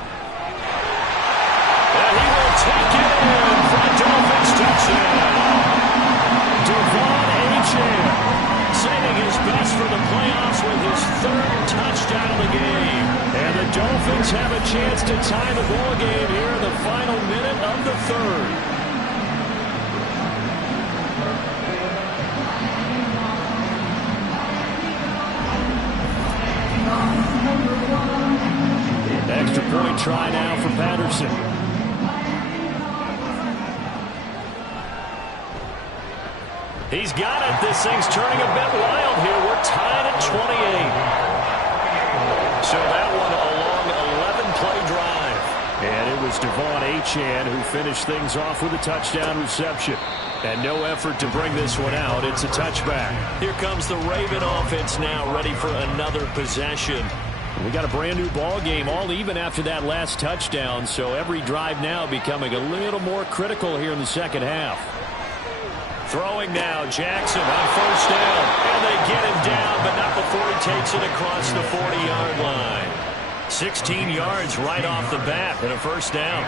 And he will take it in for a Dolphins touchdown. Devon Achane. Saving his best for the playoffs with his 3rd touchdown of the game. And the Dolphins have a chance to tie the ball game here in the final minute of the 3rd. Extra point try now for Patterson. He's got it. This thing's turning a bit wild here. We're tied at 28. So that one a long 11-play drive. And it was Devon Achane who finished things off with a touchdown reception. And no effort to bring this one out. It's a touchback. Here comes the Raven offense now, ready for another possession. We got a brand new ball game, all even after that last touchdown. So every drive now becoming a little more critical here in the 2nd half. Throwing now, Jackson on 1st down. And they get him down, but not before he takes it across the 40-yard line. 16 yards right off the bat and a 1st down.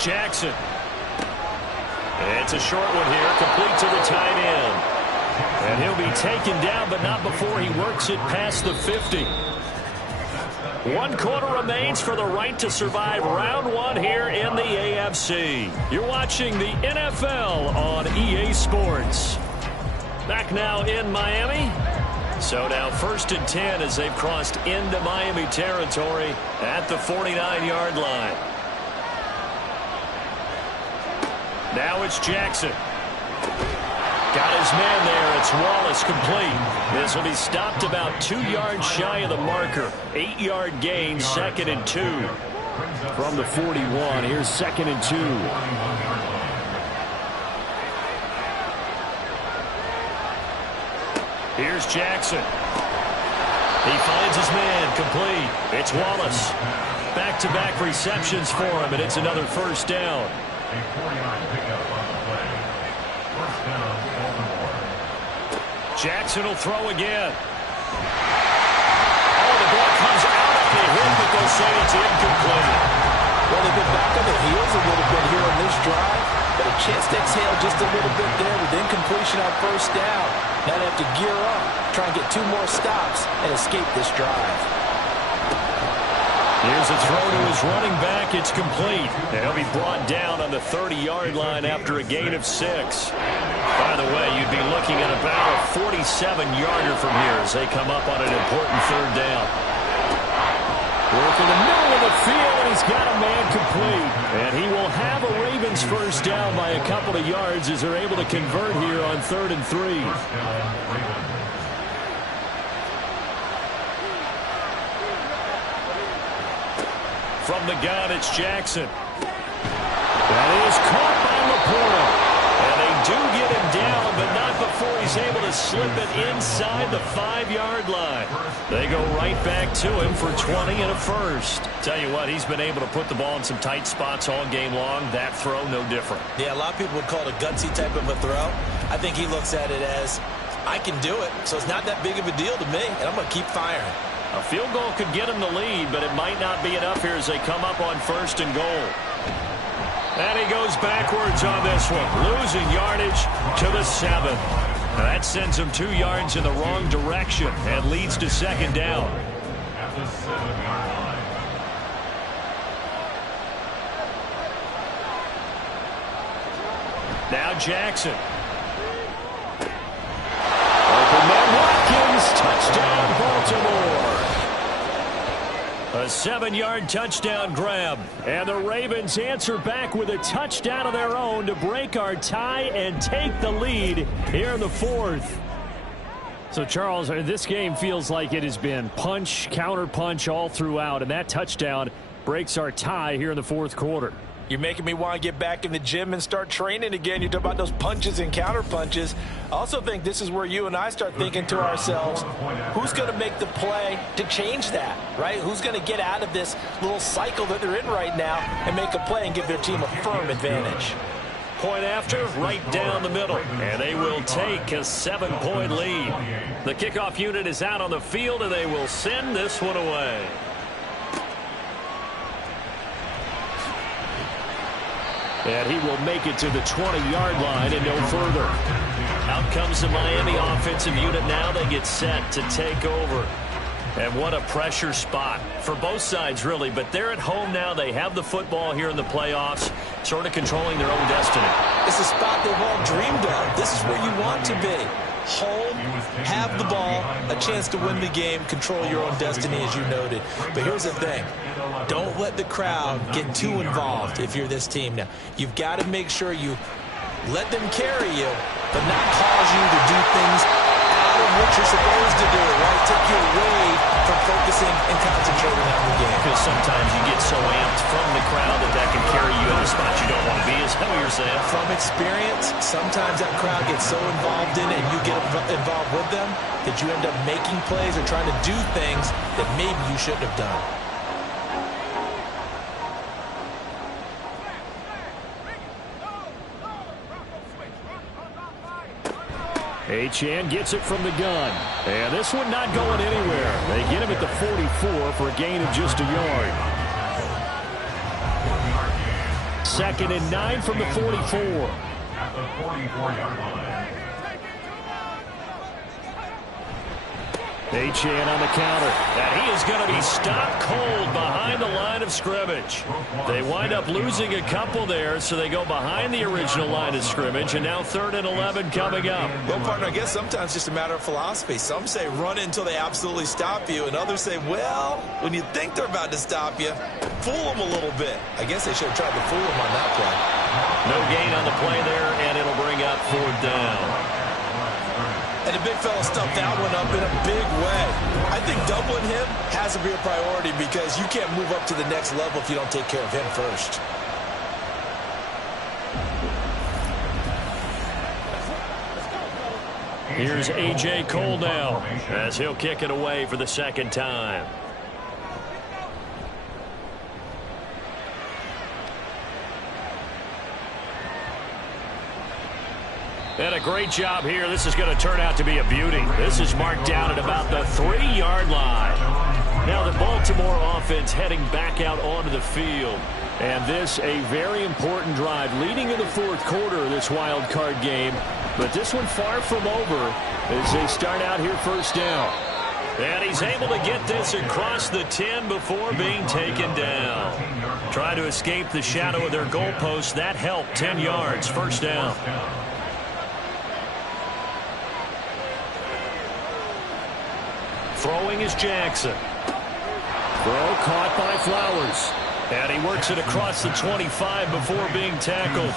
Jackson. It's a short one here, complete to the tight end. And he'll be taken down, but not before he works it past the 50. 1 quarter remains for the right to survive round 1 here in the AFC. You're watching the NFL on EA Sports. Back now in Miami. So now 1st and 10 as they've crossed into Miami territory at the 49-yard line. Now it's Jackson. Got his man there. It's Wallace complete. This will be stopped about 2 yards shy of the marker. 8-yard gain, 2nd and 2. From the 41, here's 2nd and 2. Here's Jackson. He finds his man complete. It's Wallace. Back-to-back receptions for him, and it's another 1st down. A 4-yard pickup on the play. 1st down, Baltimore. Jackson will throw again. Oh, the ball comes out of the hit, but they'll say it's incomplete. Well, they've been back on the heels a little bit here on this drive, but a chance to exhale just a little bit there with incompletion on 1st down. Now they have to gear up, try and get 2 more stops, and escape this drive. Here's a throw to his running back. It's complete. And he'll be brought down on the 30-yard line after a gain of 6. By the way, you'd be looking at about a 47-yarder from here as they come up on an important 3rd down. Working the middle of the field, and he's got a man complete. And he will have a Ravens first down by a couple of yards as they're able to convert here on 3rd and 3. From the gun, it's Jackson. That is caught by Laporta. And they do get him down, but not before he's able to slip it inside the 5-yard line. They go right back to him for 20 and a first. Tell you what, he's been able to put the ball in some tight spots all game long. That throw, no different. Yeah, a lot of people would call it a gutsy type of a throw. I think he looks at it as, I can do it, so it's not that big of a deal to me, and I'm going to keep firing. A field goal could get him the lead, but it might not be enough here as they come up on 1st and goal. And he goes backwards on this one, losing yardage to the 7. That sends him 2 yards in the wrong direction and leads to 2nd down. At the 7-yard line. Now Jackson. Open man Watkins, touchdown Baltimore. A 7-yard touchdown grab. And the Ravens answer back with a touchdown of their own to break our tie and take the lead here in the 4th. So, Charles, this game feels like it has been punch, counter punch all throughout, and that touchdown breaks our tie here in the 4th quarter. You're making me want to get back in the gym and start training again. You talk about those punches and counter punches. I also think this is where you and I start thinking to ourselves, who's going to make the play to change that, right? Who's going to get out of this little cycle that they're in right now and make a play and give their team a firm advantage? Point after, right down the middle. And they will take a 7-point lead. The kickoff unit is out on the field, and they will send this one away. And he will make it to the 20-yard line and no further. Out comes the Miami offensive unit now. They get set to take over. And what a pressure spot for both sides, really. But they're at home now. They have the football here in the playoffs, sort of controlling their own destiny. It's a spot they've all dreamed of. This is where you want to be. Home, have the ball, a chance to win the game, control your own destiny, as you noted. But here's the thing. Don't let the crowd get too involved if you're this team now. You've got to make sure you let them carry you, but not cause you to do things out of what you're supposed to do, right? Take you away from focusing and concentrating on the game. Because sometimes you get so amped from the crowd that can carry you in a spot you don't want to be. Is that what you're saying? From experience, sometimes that crowd gets so involved in it and you get involved with them that you end up making plays or trying to do things that maybe you shouldn't have done. Achane gets it from the gun. And this one not going anywhere. They get him at the 44 for a gain of just a yard. 2nd and 9 from the 44. At the 44-yard line. Achane on the counter. And he is going to be stopped cold behind the line of scrimmage. They wind up losing a couple there, so they go behind the original line of scrimmage, and now 3rd and 11 coming up. Well, partner, I guess sometimes it's just a matter of philosophy. Some say run it until they absolutely stop you, and others say, well, when you think they're about to stop you, fool them a little bit. I guess they should have tried to fool them on that play. No gain on the play there, and it'll bring up 4th down. And the big fella stuffed that one up in a big way. I think doubling him has to be a priority because you can't move up to the next level if you don't take care of him first. Here's A.J. Cole now as he'll kick it away for the 2nd time. And a great job here. This is going to turn out to be a beauty. This is marked down at about the 3-yard line. Now the Baltimore offense heading back out onto the field. And this a very important drive leading in the 4th quarter of this wild card game. But this one far from over as they start out here 1st down. And he's able to get this across the 10 before being taken down. Trying to escape the shadow of their goalpost. That helped. 10 yards, first down. Throwing is Jackson. Throw caught by Flowers. And he works it across the 25 before being tackled.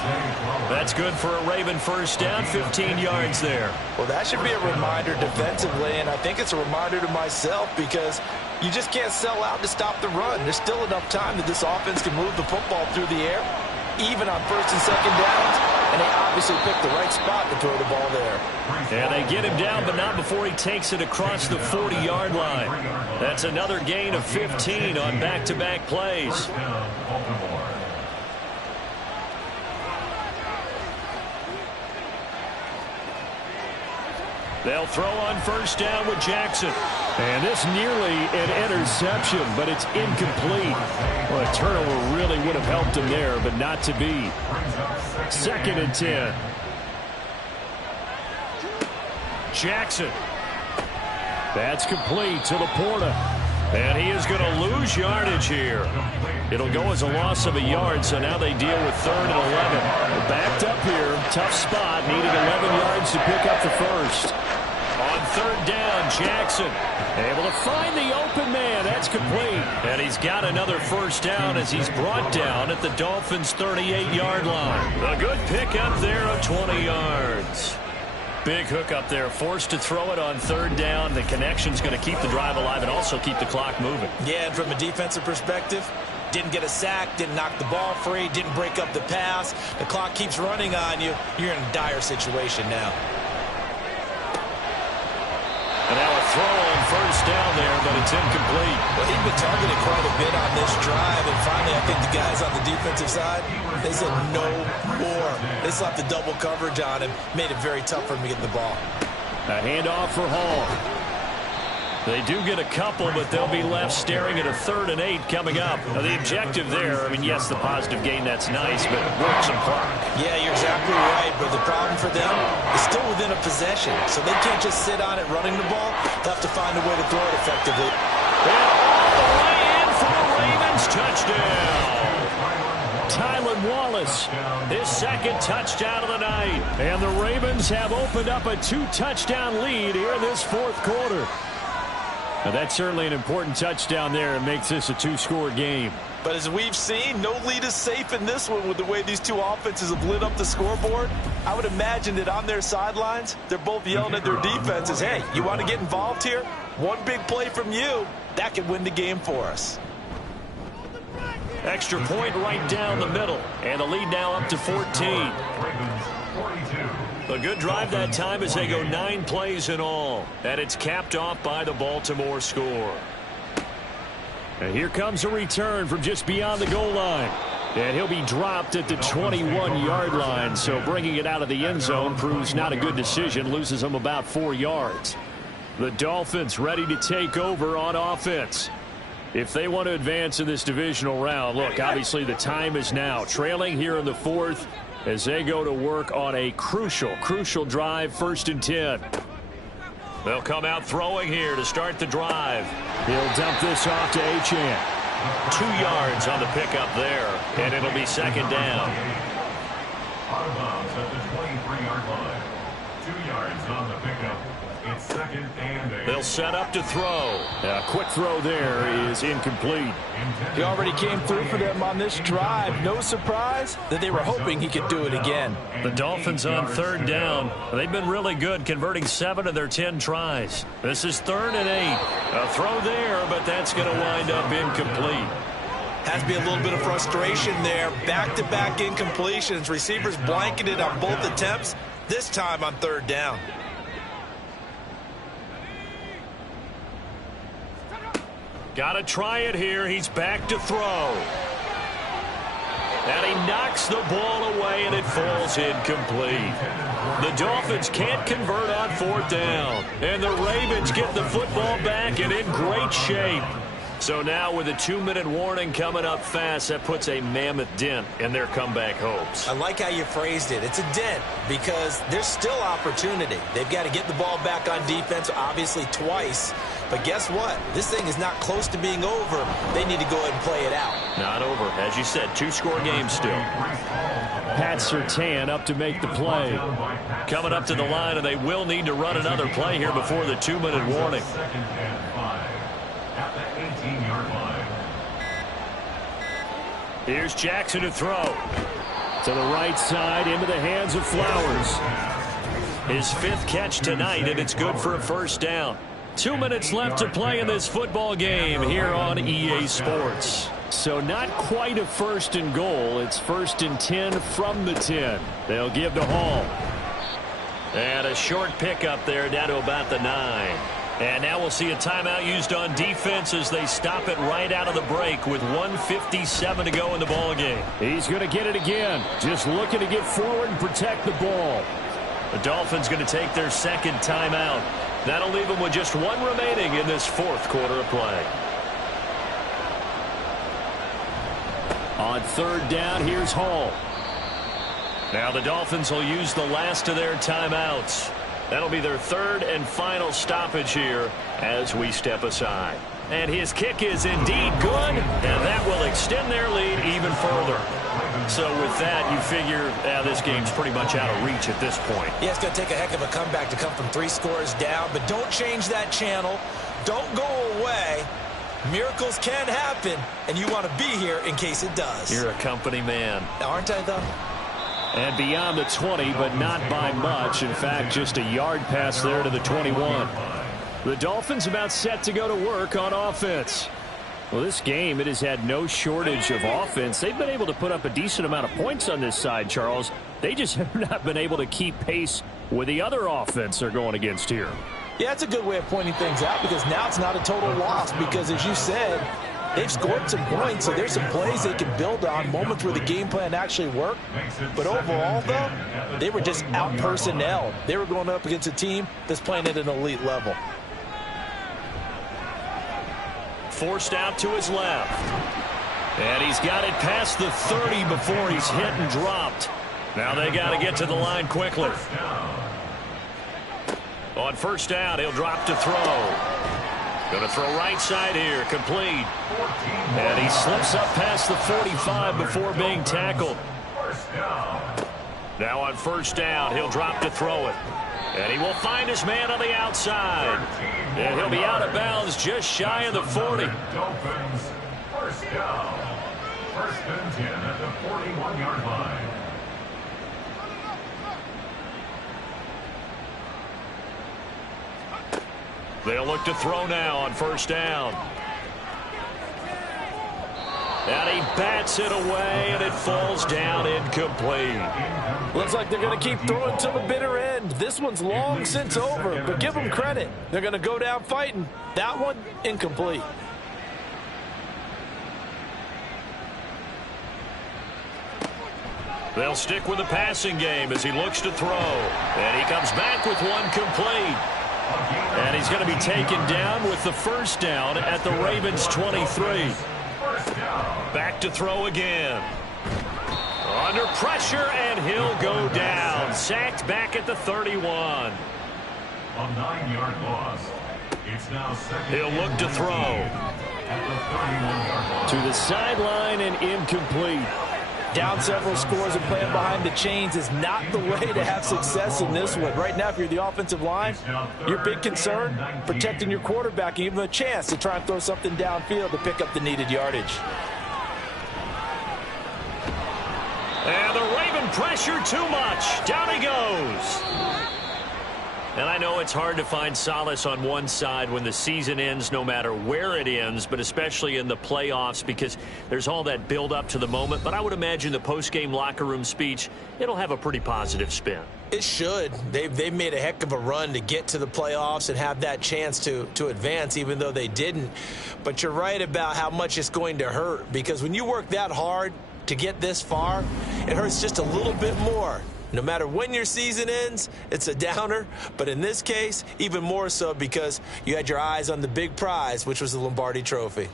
That's good for a Raven first down, 15 yards there. Well, that should be a reminder defensively, and I think it's a reminder to myself because you just can't sell out to stop the run. There's still enough time that this offense can move the football through the air, even on first and second downs, and they obviously picked the right spot to throw the ball there. And they get him down, but not before he takes it across the 40-yard line. That's another gain of 15 on back-to-back plays. They'll throw on first down with Jackson. And this nearly an interception, but it's incomplete. Well, a turnover really would have helped him there, but not to be. 2nd and 10. Jackson. That's complete to Laporta. And he is going to lose yardage here. It'll go as a loss of a yard, so now they deal with 3rd and 11. They're backed up here. Tough spot, needing 11 yards to pick up the first. On 3rd down, Jackson. Able to find the open man. That's complete. And he's got another first down as he's brought down at the Dolphins' 38-yard line. A good pickup there of 20 yards. Big hook up there, forced to throw it on 3rd down. The connection's going to keep the drive alive and also keep the clock moving. Yeah, and from a defensive perspective, didn't get a sack, didn't knock the ball free, didn't break up the pass. The clock keeps running on you. You're in a dire situation now. And now a throw on first down there, but it's incomplete. Well, he's been targeted quite a bit on this drive, and finally I think the guys on the defensive side, they said no more. They slapped the double coverage on him, made it very tough for him to get the ball. A handoff for Hall. They do get a couple, but they'll be left staring at a 3rd and 8 coming up. Now, the objective there, I mean, yes, the positive gain, that's nice, but work some clock. Yeah, you're exactly right, but the problem for them is still within a possession, so they can't just sit on it running the ball. They'll have to find a way to throw it effectively. And all the way in for the Ravens, touchdown. Tylan Wallace, His 2nd touchdown of the night. and the Ravens have opened up a 2-touchdown lead here in this 4th quarter. Now, that's certainly an important touchdown there and makes this a 2-score game. But as we've seen, no lead is safe in this one with the way these two offenses have lit up the scoreboard. I would imagine that on their sidelines, they're both yelling at their defenses, hey, you want to get involved here? One big play from you, that could win the game for us. Extra point right down the middle. And the lead now up to 14. A good drive that time as they go 9 plays in all. And it's capped off by the Baltimore score. And here comes a return from just beyond the goal line. And he'll be dropped at the 21-yard line. So bringing it out of the end zone proves not a good decision. Loses him about 4 yards. The Dolphins ready to take over on offense. If they want to advance in this divisional round, look, obviously the time is now. Trailing here in the 4th as they go to work on a crucial drive, 1st and 10. They'll come out throwing here to start the drive. He'll dump this off to Achane. 2 yards on the pickup there, and it'll be 2nd down. Out of bounds at the 23-yard line. 2 yards on the pickup. It's 2nd and 8. They'll set up to throw. A quick throw there is incomplete. He already came through for them on this drive. No surprise that they were hoping he could do it again. The Dolphins on 3rd down. They've been really good, converting 7 of their 10 tries. This is 3rd and 8. A throw there, but that's going to wind up incomplete. Has to be a little bit of frustration there. Back-to-back incompletions. Receivers blanketed on both attempts, this time on 3rd down. Got to try it here. He's back to throw. And he knocks the ball away, and it falls incomplete. The Dolphins can't convert on 4th down. And the Ravens get the football back and in great shape. So now with a 2-minute warning coming up fast, that puts a mammoth dent in their comeback hopes. I like how you phrased it. It's a dent because there's still opportunity. They've got to get the ball back on defense, obviously twice. But guess what? This thing is not close to being over. They need to go ahead and play it out. Not over. As you said, 2-score game still. Pat Surtain up to make the play. Coming up to the line, and they will need to run another play here before the 2-minute warning. Second and 5 at the 18-yard line. Here's Jackson to throw. To the right side, into the hands of Flowers. His 5th catch tonight, and it's good for a first down. 2 minutes left to play in this football game here on EA Sports. So not quite a 1st and goal. It's 1st and 10 from the 10. They'll give to Hall. And a short pickup there down to about the 9. And now we'll see a timeout used on defense as they stop it right out of the break with 1:57 to go in the ball game. He's going to get it again. Just looking to get forward and protect the ball. The Dolphins going to take their 2nd timeout. That'll leave them with just 1 remaining in this 4th quarter of play. On 3rd down, here's Hall. Now the Dolphins will use the last of their timeouts. That'll be their 3rd and final stoppage here as we step aside. And his kick is indeed good, and that will extend their lead even further. So with that, you figure this game's pretty much out of reach at this point. Yeah, it's going to take a heck of a comeback to come from 3 scores down, but don't change that channel. Don't go away. Miracles can happen, and you want to be here in case it does. You're a company man. Aren't I, though? And beyond the 20, but not by much. In fact, just a yard pass there to the 21. The Dolphins about set to go to work on offense. Well, this game, it has had no shortage of offense. They've been able to put up a decent amount of points on this side, Charles. They just have not been able to keep pace with the other offense they're going against here. Yeah, that's a good way of pointing things out because now it's not a total loss because, as you said, they've scored some points, so there's some plays they can build on, moments where the game plan actually worked. But overall, though, they were just out-personnelled. They were going up against a team that's playing at an elite level. Forced out to his left. And he's got it past the 30 before he's hit and dropped. Now they got to get to the line quickly. On 1st down, he'll drop to throw. Going to throw right side here, complete. And he slips up past the 45 before being tackled. Now on 1st down, he'll drop to throw it. And he will find his man on the outside. And he'll be out of bounds just shy of the 40. Dolphins, 1st down. 1st and 10 at the 41-yard line. They'll look to throw now on 1st down. And he bats it away, and it falls down incomplete. Looks like they're going to keep throwing to the bitter end. This one's long since over, but give them credit. They're going to go down fighting. That one, incomplete. They'll stick with the passing game as he looks to throw. And he comes back with one complete. And he's going to be taken down with the 1st down at the Ravens' 23. Back to throw again. Under pressure, and he'll go down. Sacked back at the 31. A 9-yard loss. It's now 2nd. He'll look to throw. At the 31-yard line. To the sideline and incomplete. Down several scores and playing behind the chains is not the way to have success in this one. Right now, if you're the offensive line, your big concern, protecting your quarterback and give him a chance to try and throw something downfield to pick up the needed yardage. And the Raven pressure too much. Down he goes. And I know it's hard to find solace on one side when the season ends, no matter where it ends, but especially in the playoffs because there's all that build up to the moment. But I would imagine the post-game locker room speech, it'll have a pretty positive spin. It should. They've made a heck of a run to get to the playoffs and have that chance to advance, even though they didn't. But you're right about how much it's going to hurt because when you work that hard to get this far, it hurts just a little bit more. No matter when your season ends, it's a downer. But in this case, even more so because you had your eyes on the big prize, which was the Lombardi Trophy.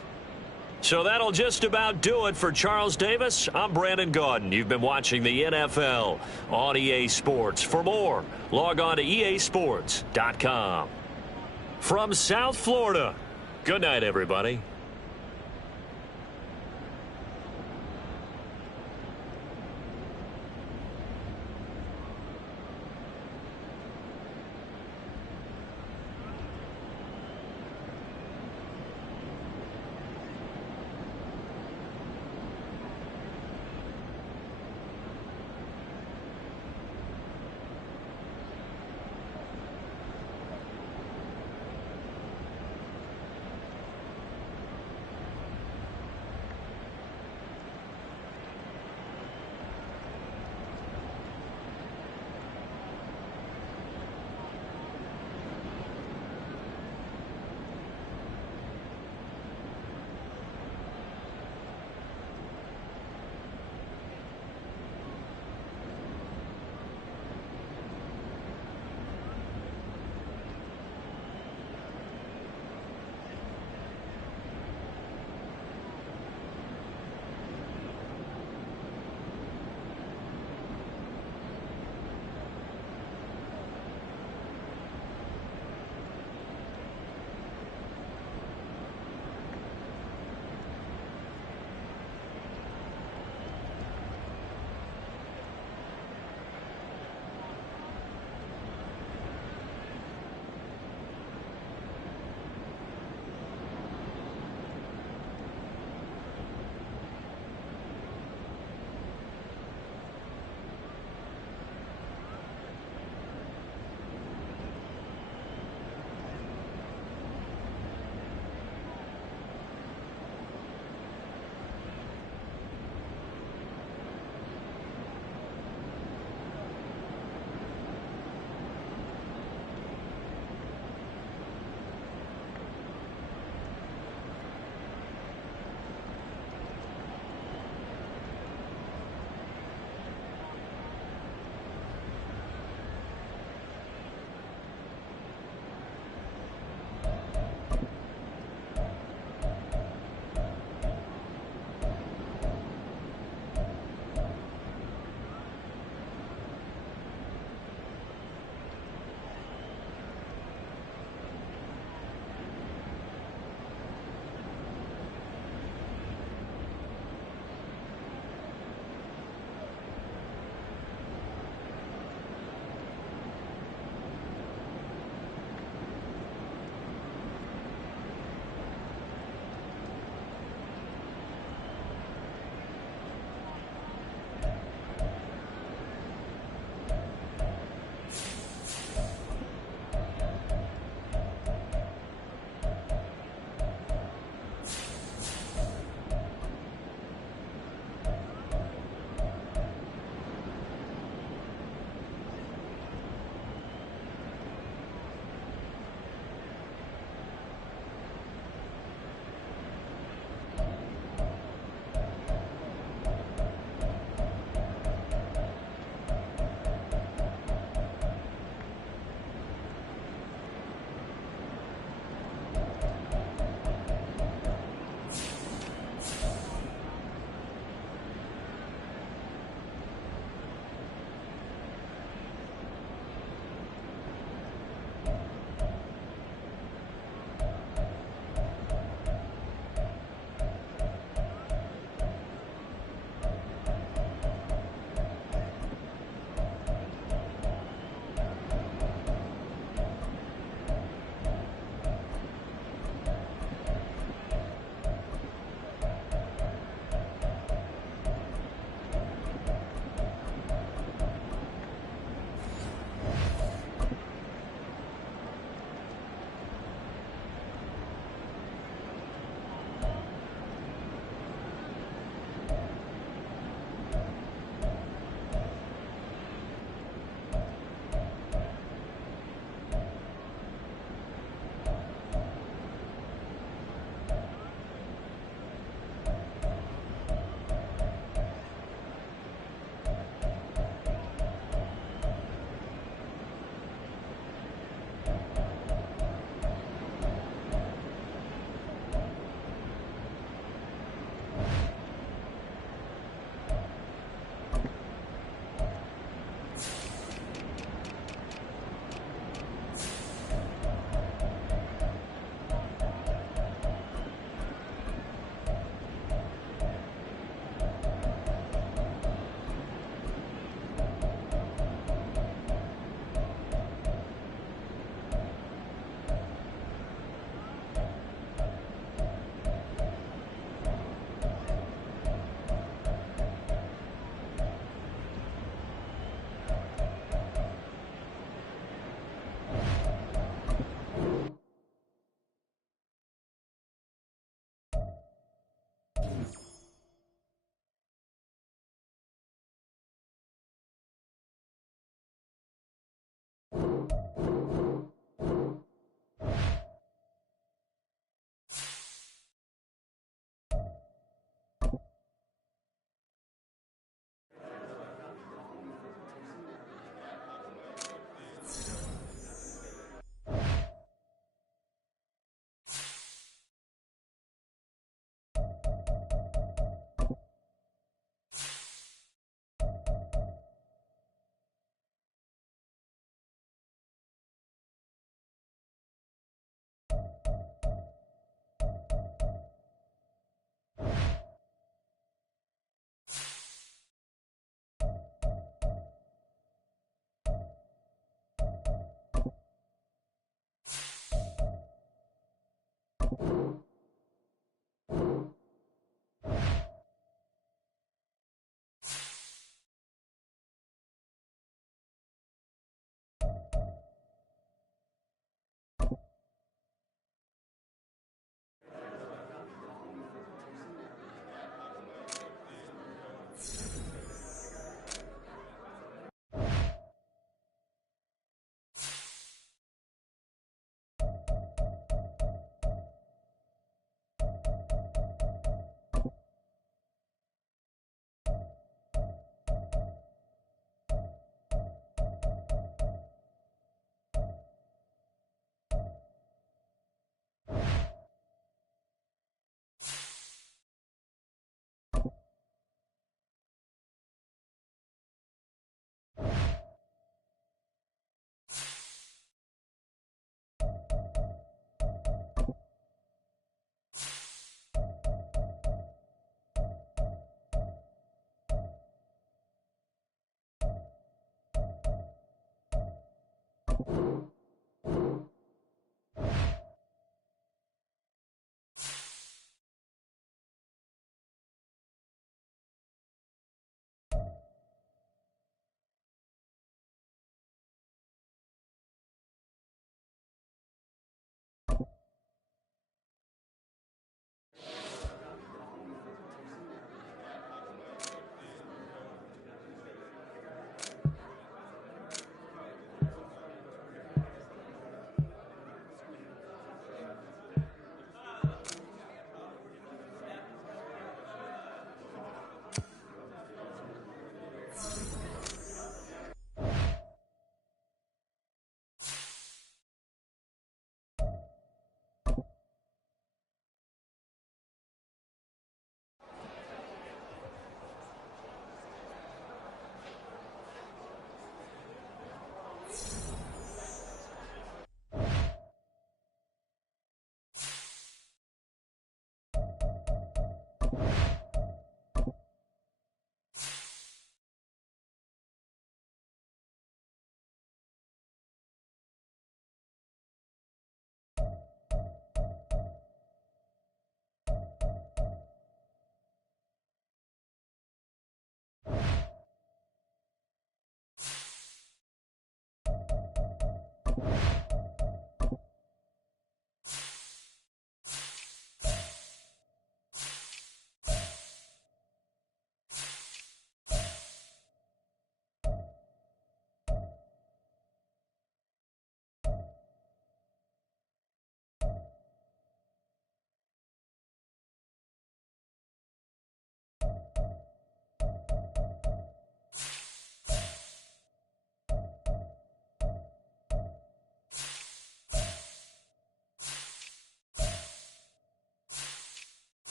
So that'll just about do it for Charles Davis. I'm Brandon Gaudin. You've been watching the NFL on EA Sports. For more, log on to easports.com. From South Florida, good night, everybody.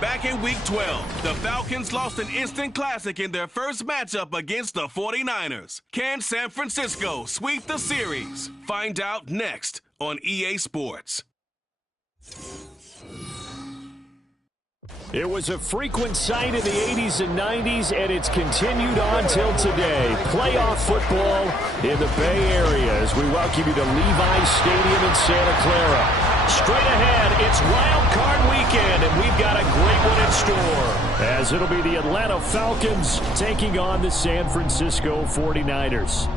Back in Week 12, the Falcons lost an instant classic in their first matchup against the 49ers. Can San Francisco sweep the series? Find out next on EA Sports. It was a frequent sight in the 80s and 90s, and it's continued on till today. Playoff football in the Bay Area as we welcome you to Levi's Stadium in Santa Clara. Straight ahead, it's Wild Card Weekend, and we've got a great one in store. As it'll be the Atlanta Falcons taking on the San Francisco 49ers.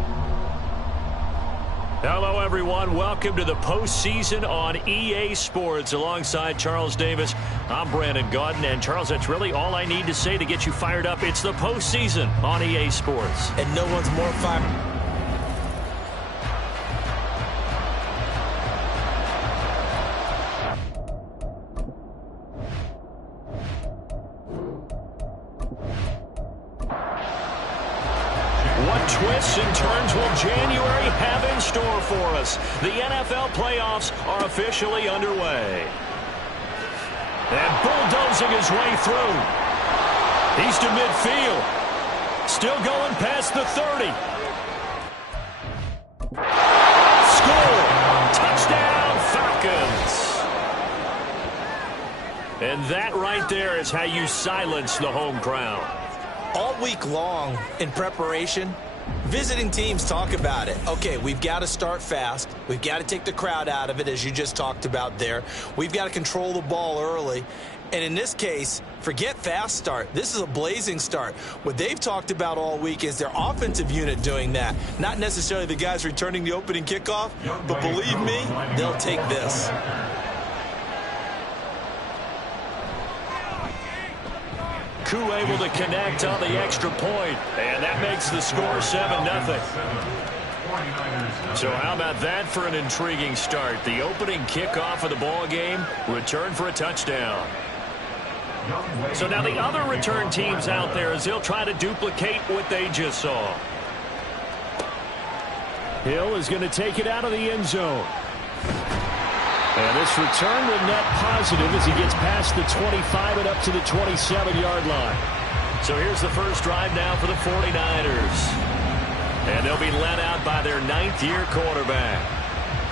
Hello, everyone. Welcome to the postseason on EA Sports. Alongside Charles Davis, I'm Brandon Gaudin. And, Charles, that's really all I need to say to get you fired up. It's the postseason on EA Sports. And no one's more fired. What twists and turns will January have in store for us? The NFL playoffs are officially underway. And bulldozing his way through. He's to midfield. Still going past the 30. Score! Touchdown, Falcons! And that right there is how you silence the home crowd. All week long in preparation, visiting teams talk about it. Okay, we've got to start fast. We've got to take the crowd out of it, as you just talked about there. We've got to control the ball early. And in this case, forget fast start. This is a blazing start. What they've talked about all week is their offensive unit doing that. Not necessarily the guys returning the opening kickoff, but believe me, they'll take this. Koo able to connect on the extra point, and that makes the score 7-0. So how about that for an intriguing start? The opening kickoff of the ball game, return for a touchdown. So now the other return teams out there as they'll try to duplicate what they just saw. Hill is going to take it out of the end zone. And this return will net positive as he gets past the 25 and up to the 27-yard line. So here's the first drive now for the 49ers. And they'll be led out by their ninth-year quarterback.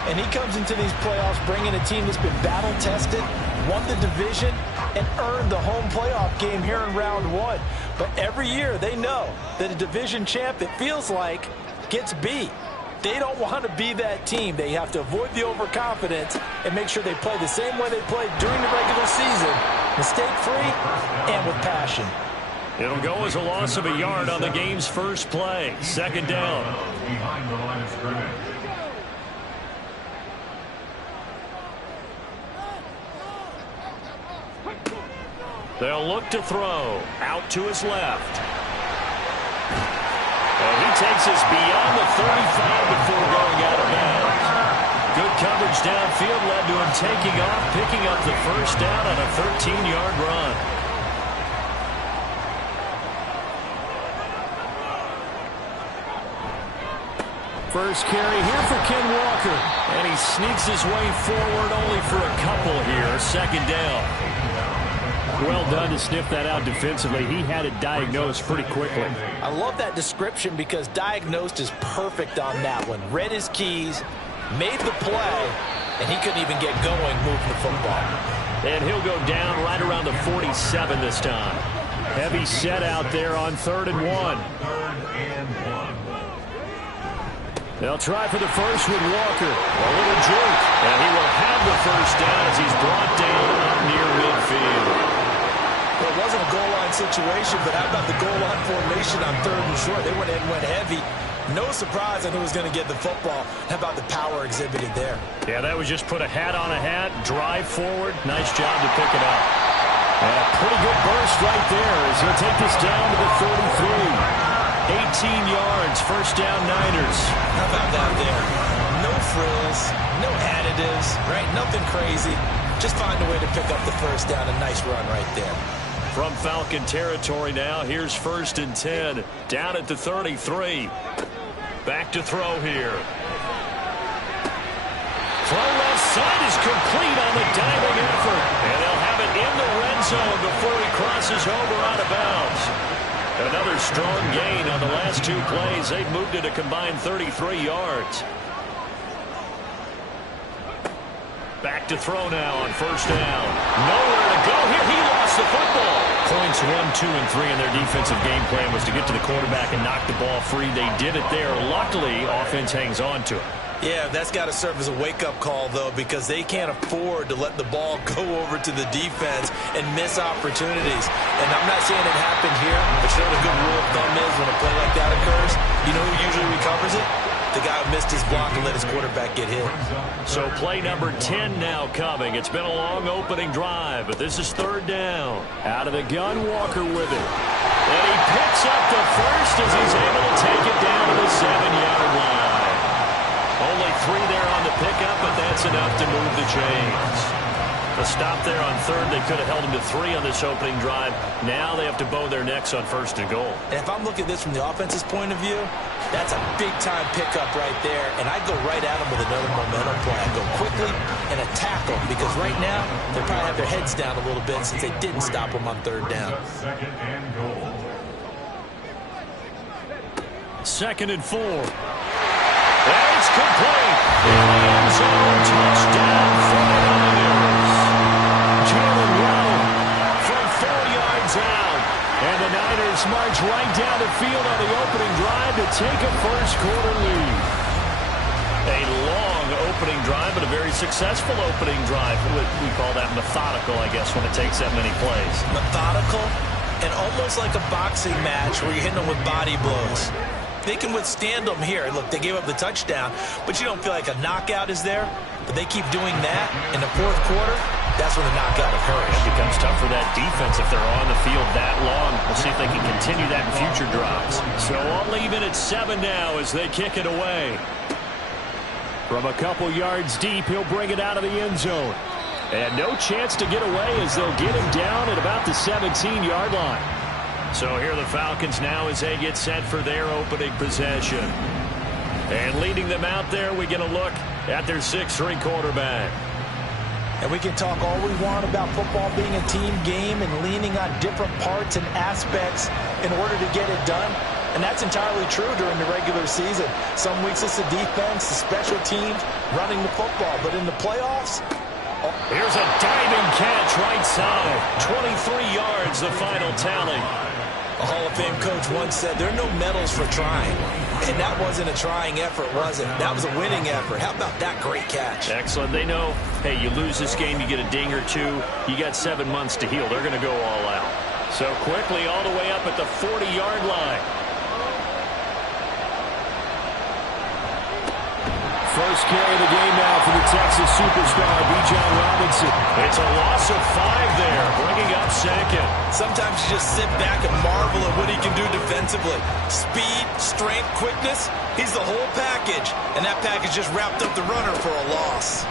And he comes into these playoffs bringing a team that's been battle-tested, won the division, and earned the home playoff game here in round one. But every year they know that a division champ, it feels like, gets beat. They don't want to be that team. They have to avoid the overconfidence and make sure they play the same way they played during the regular season, mistake-free and with passion. It'll go as a loss of a yard on the game's first play. Second down. Behind the line of scrimmage. They'll look to throw. Out to his left. And he takes us beyond the 35 before going out of bounds. Good coverage downfield led to him taking off, picking up the first down on a 13-yard run. First carry here for Ken Walker. And he sneaks his way forward only for a couple here. Second down. Well done to sniff that out defensively. He had it diagnosed pretty quickly. I love that description because diagnosed is perfect on that one. Read his keys, made the play, and he couldn't even get going moving the football. And he'll go down right around the 47 this time. Heavy set out there on 3rd and 1. They'll try for the first with Walker. A little juke. And he will have the first down as he's brought down up near midfield. Well, it wasn't a goal line situation, but how about the goal line formation on 3rd and short? They went in, went heavy. No surprise on who was going to get the football. How about the power exhibited there? Yeah, that was just put a hat on a hat, drive forward. Nice job to pick it up. And a pretty good burst right there as he'll take this down to the 43. 18 yards, first down Niners. How about that there? No frills, no additives, right? Nothing crazy. Just find a way to pick up the first down. A nice run right there. From Falcon territory now, here's 1st and 10. Down at the 33. Back to throw here. Throw left side is complete on the diving effort. And they'll have it in the red zone before he crosses over out of bounds. Another strong gain on the last 2 plays. They've moved it a combined 33 yards. Back to throw now on first down. Nowhere to go here. He lost the football. Points 1, 2, and 3 in their defensive game plan was to get to the quarterback and knock the ball free. They did it there. Luckily, offense hangs on to it. Yeah, that's got to serve as a wake-up call, though, because they can't afford to let the ball go over to the defense and miss opportunities. And I'm not saying it happened here, but you know what a good rule of thumb is when a play like that occurs? You know who usually recovers it? The guy who missed his block and let his quarterback get hit. So play number 10 now coming. It's been a long opening drive, but this is third down. Out of the gun, Walker with it. And he picks up the first as he's able to take it down to the 7-yard line. Only 3 there on the pickup, but that's enough to move the chains. The stop there on third, they could have held him to 3 on this opening drive. Now they have to bow their necks on first and goal. And if I'm looking at this from the offense's point of view, that's a big-time pickup right there. And I go right at them with another momentum play. I go quickly and attack them because right now they probably have their heads down a little bit since they didn't stop them on third down. Second and goal. 2nd and 4. And it's complete. In the end zone, touchdown 49ers. Jalen Waddle from 4 yards out. And the Niners march right down the field on the opening drive to take a first-quarter lead. A long opening drive, but a very successful opening drive. We call that methodical, I guess, when it takes that many plays. Methodical and almost like a boxing match where you're hitting them with body blows. They can withstand them here. Look, they gave up the touchdown, but you don't feel like a knockout is there. But they keep doing that in the fourth quarter. That's when the knockout occurs. It becomes tough for that defense if they're on the field that long. We'll see if they can continue that in future drives. So I'll leave it at 7 now as they kick it away. From a couple yards deep, he'll bring it out of the end zone. And no chance to get away as they'll get him down at about the 17-yard line. So here are the Falcons now as they get set for their opening possession. And leading them out there, we get a look at their 6'3" quarterback. And we can talk all we want about football being a team game and leaning on different parts and aspects in order to get it done. And that's entirely true during the regular season. Some weeks it's the defense, the special teams, running the football. But in the playoffs... Here's a diving catch right side. 23 yards, the final tally. A Hall of Fame coach once said, there are no medals for trying. And that wasn't a trying effort, was it? That was a winning effort. How about that great catch? Excellent. They know, hey, you lose this game, you get a ding or two. You got 7 months to heal. They're going to go all out. So quickly all the way up at the 40-yard line. First carry of the game now for the Texas superstar, Bijan Robinson. It's a loss of 5 there, bringing up second. Sometimes you just sit back and marvel at what he can do defensively. Speed, strength, quickness, he's the whole package. And that package just wrapped up the runner for a loss.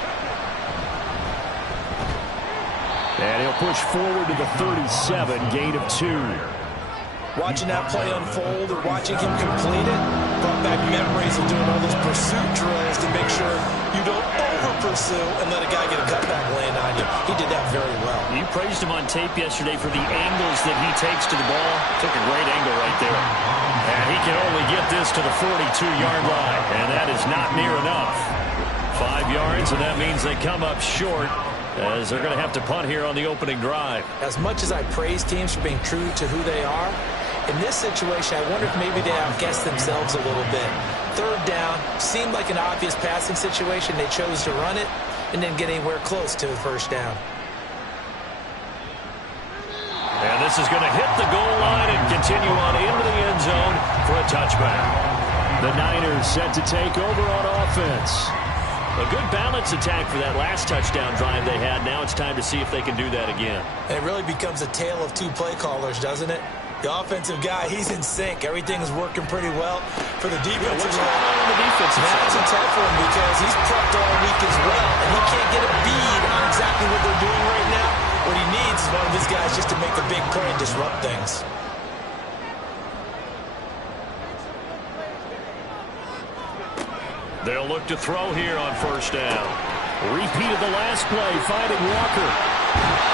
And he'll push forward to the 37, gain of 2. Watching that play unfold or watching him complete it brought back memories of doing all those pursuit drills to make sure you don't over-pursue and let a guy get a cutback land on you. He did that very well. You praised him on tape yesterday for the angles that he takes to the ball. Took a great angle right there. And he can only get this to the 42-yard line, and that is not near enough. 5 yards, and that means they come up short, as they're going to have to punt here on the opening drive. As much as I praise teams for being true to who they are, in this situation, I wonder if maybe they outguessed themselves a little bit. Third down seemed like an obvious passing situation. They chose to run it and didn't get anywhere close to the first down. And this is going to hit the goal line and continue on into the end zone for a touchback. The Niners set to take over on offense. A good balance attack for that last touchdown drive they had. Now it's time to see if they can do that again. And it really becomes a tale of 2 play callers, doesn't it? The offensive guy, he's in sync. Everything is working pretty well for the defensive What's going on the defensive side? That's a tough one because he's prepped all week as well, and he can't get a bead on exactly what they're doing right now. What he needs is one of his guys just to make a big play and disrupt things. They'll look to throw here on first down. Repeat of the last play, finding Walker.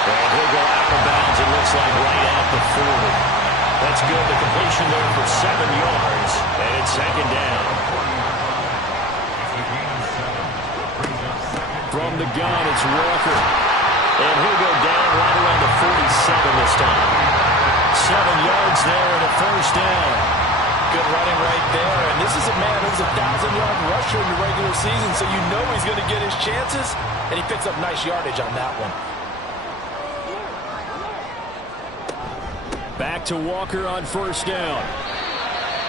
And he'll go out of bounds looks like right at the 40. That's good. The completion there for 7 yards. And it's second down. From the gun, it's Walker. And he'll go down right around the 47 this time. 7 yards there and a first down. Good running right there. And this is a man who's a 1,000-yard rusher in the regular season, so you know he's going to get his chances. And he picks up nice yardage on that one. Back to Walker on first down.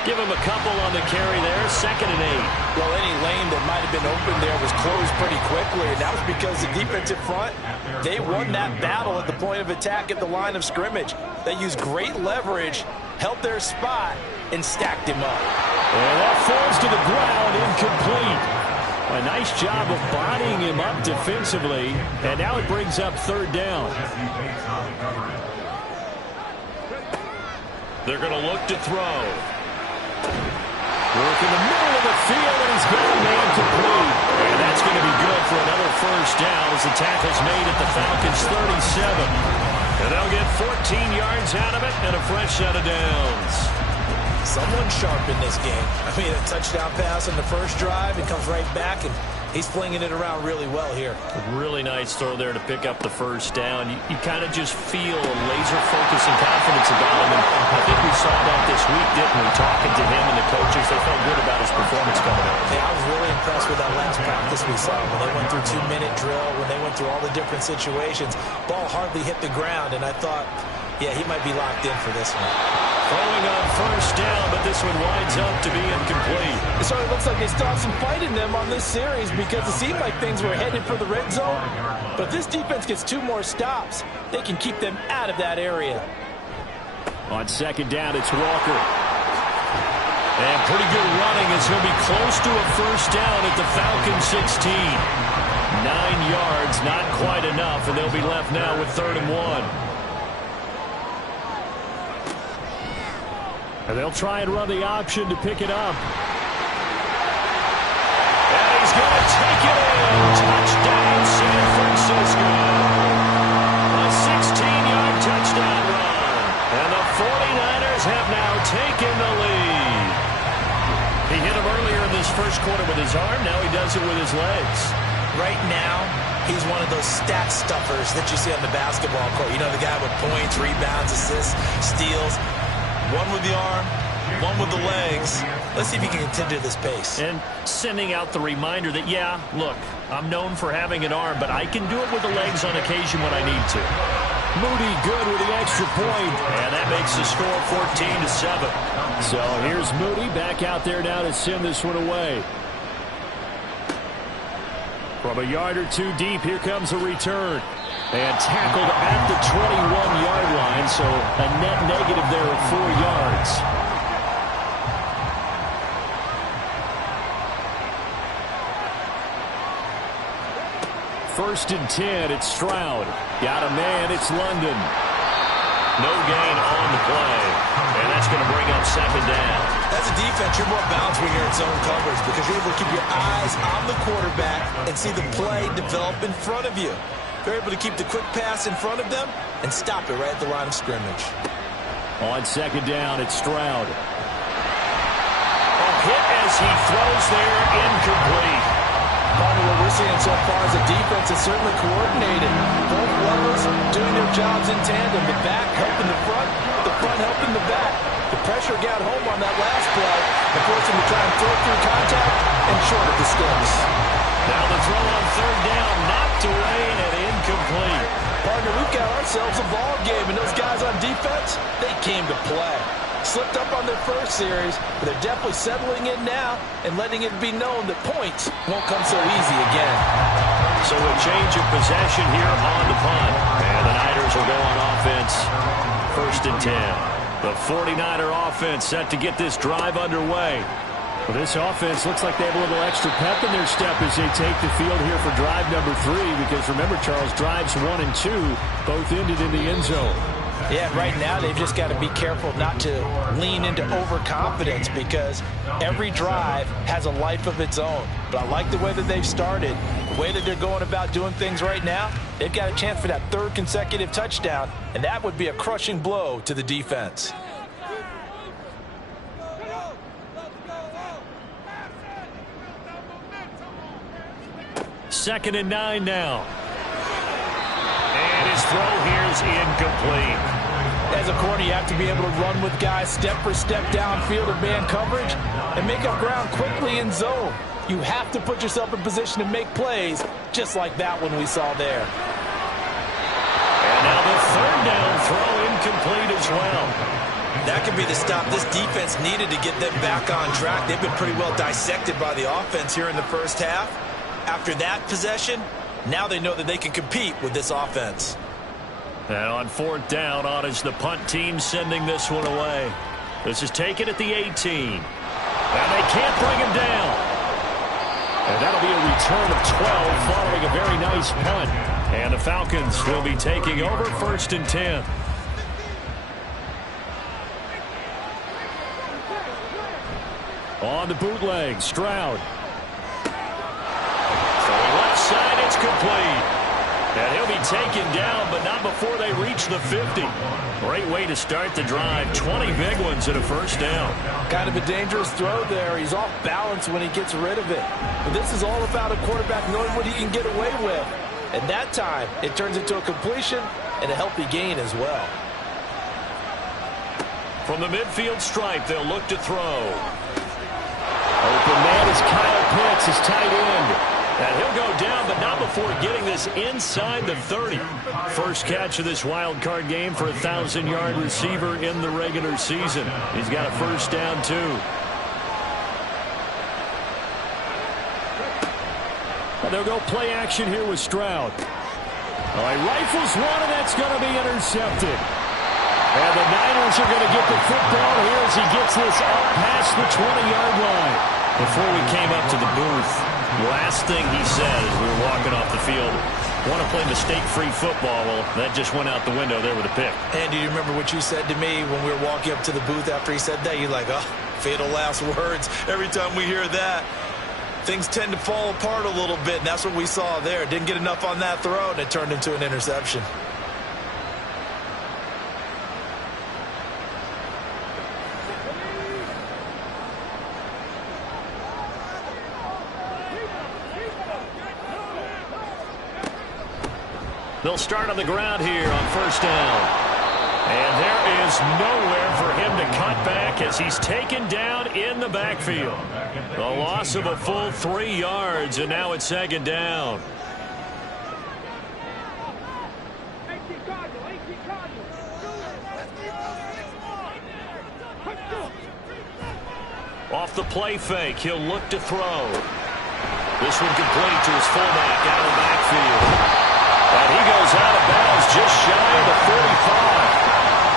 Give him a couple on the carry there. 2nd and 8. Well, any lane that might have been open there was closed pretty quickly, and that was because the defensive front, they won that battle at the point of attack at the line of scrimmage. They used great leverage, held their spot, and stacked him up. And that falls to the ground, incomplete. A nice job of bodying him up defensively, and now it brings up 3rd down. They're going to look to throw. Work in the middle of the field, and he's got a man complete. And that's going to be good for another first down as the tackle's made at the Falcons' 37. And they'll get 14 yards out of it and a fresh set of downs. Someone sharp in this game. I mean, a touchdown pass on the first drive. It comes right back, and he's flinging it around really well here. A really nice throw there to pick up the first down. You kind of just feel a laser focus and confidence about him. And I think we saw that this week, didn't we? Talking to him and the coaches, they felt good about his performance coming up. Yeah, I was really impressed with that last practice we saw. When they went through 2-minute drill, when they went through all the different situations, ball hardly hit the ground, and I thought, yeah, he might be locked in for this one. Throwing on first down, but this one winds up to be incomplete. It sort of looks like they still have some fight in them on this series because it seemed like things were headed for the red zone. But if this defense gets 2 more stops, they can keep them out of that area. On 2nd down, it's Walker. And pretty good running as he'll be close to a first down at the Falcons' 16. 9 yards, not quite enough, and they'll be left now with 3rd and 1. And they'll try and run the option to pick it up. And he's going to take it in. Touchdown, San Francisco. A 16-yard touchdown run. And the 49ers have now taken the lead. He hit him earlier in this first quarter with his arm. Now he does it with his legs. Right now, he's one of those stat stuffers that you see on the basketball court. You know, the guy with points, rebounds, assists, steals. One with the arm, one with the legs. Let's see if he can continue this pace. And sending out the reminder that, yeah, look, I'm known for having an arm, but I can do it with the legs on occasion when I need to. Moody good with the extra point. And that makes the score 14-7. So here's Moody back out there now to send this one away. From a yard or 2 deep, here comes a return. And tackled at the 21-yard line, so a net negative there of 4 yards. First and 10, it's Stroud. Got a man, it's London. No gain on the play. And that's going to bring up 2nd down. As a defense, you're more balanced when you're in zone coverage because you're able to keep your eyes on the quarterback and see the play develop in front of you. They're able to keep the quick pass in front of them and stop it right at the line of scrimmage. On 2nd down, it's Stroud. A hit as he throws there, incomplete. Part of what we're seeing so far as a defense is certainly coordinated. Both levels doing their jobs in tandem. The back helping the front helping the back. The pressure got home on that last play and forced him to try and throw through contact and short of the sticks. Now the throw on 3rd down, knocked away and incomplete. Partner, we've got ourselves a ball game, and those guys on defense, they came to play. Slipped up on their first series, but they're definitely settling in now and letting it be known that points won't come so easy again. So a change of possession here on the punt. And the Niners will go on offense. 1st and 10. The 49er offense set to get this drive underway. Well, this offense looks like they have a little extra pep in their step as they take the field here for drive number 3 because remember, Charles, drives 1 and 2 both ended in the end zone. Yeah, right now they've just got to be careful not to lean into overconfidence because every drive has a life of its own. But I like the way that they've started, the way that they're going about doing things right now. They've got a chance for that third consecutive touchdown, and that would be a crushing blow to the defense. Second and 9 now. And his throw here is incomplete. As a corner, you have to be able to run with guys step for step downfield in man coverage and make up ground quickly in zone. You have to put yourself in position to make plays just like that one we saw there. And now the third down throw incomplete as well. That could be the stop this defense needed to get them back on track. They've been pretty well dissected by the offense here in the first half. After that possession, now they know that they can compete with this offense. And on fourth down, on is the punt team sending this one away. This is taken at the 18. And they can't bring him down. And that'll be a return of 12 following a very nice punt. And the Falcons will be taking over first and 10. On the bootleg, Stroud. Throwing left side, it's complete. And he'll be taken down, but not before they reach the 50. Great way to start the drive. 20 big ones and a first down. Kind of a dangerous throw there. He's off balance when he gets rid of it. But this is all about a quarterback knowing what he can get away with. And that time, it turns into a completion and a healthy gain as well. From the midfield stripe, they'll look to throw. Open man is Kyle Pitts, his tight end. And he'll go down, but not before getting this inside the 30. First catch of this wild card game for a 1,000-yard receiver in the regular season. He's got a first down, too. And they'll go play action here with Stroud. He rifles one, and that's going to be intercepted. And the Niners are going to get the football here as he gets this up past the 20-yard line. Before we came up to the booth, last thing he said as we were walking off the field, want to play mistake-free football. Well, that just went out the window there with a pick. And do you remember what you said to me when we were walking up to the booth after he said that? You're like, oh, fatal last words. Every time we hear that, things tend to fall apart a little bit, and that's what we saw there. Didn't get enough on that throw, and it turned into an interception. They'll start on the ground here on first down. And there is nowhere for him to cut back as he's taken down in the backfield. The loss of a full 3 yards, and now it's second down. Off the play fake, he'll look to throw. This one complete to his fullback out of the backfield. And he goes out of bounds just shy of the 45.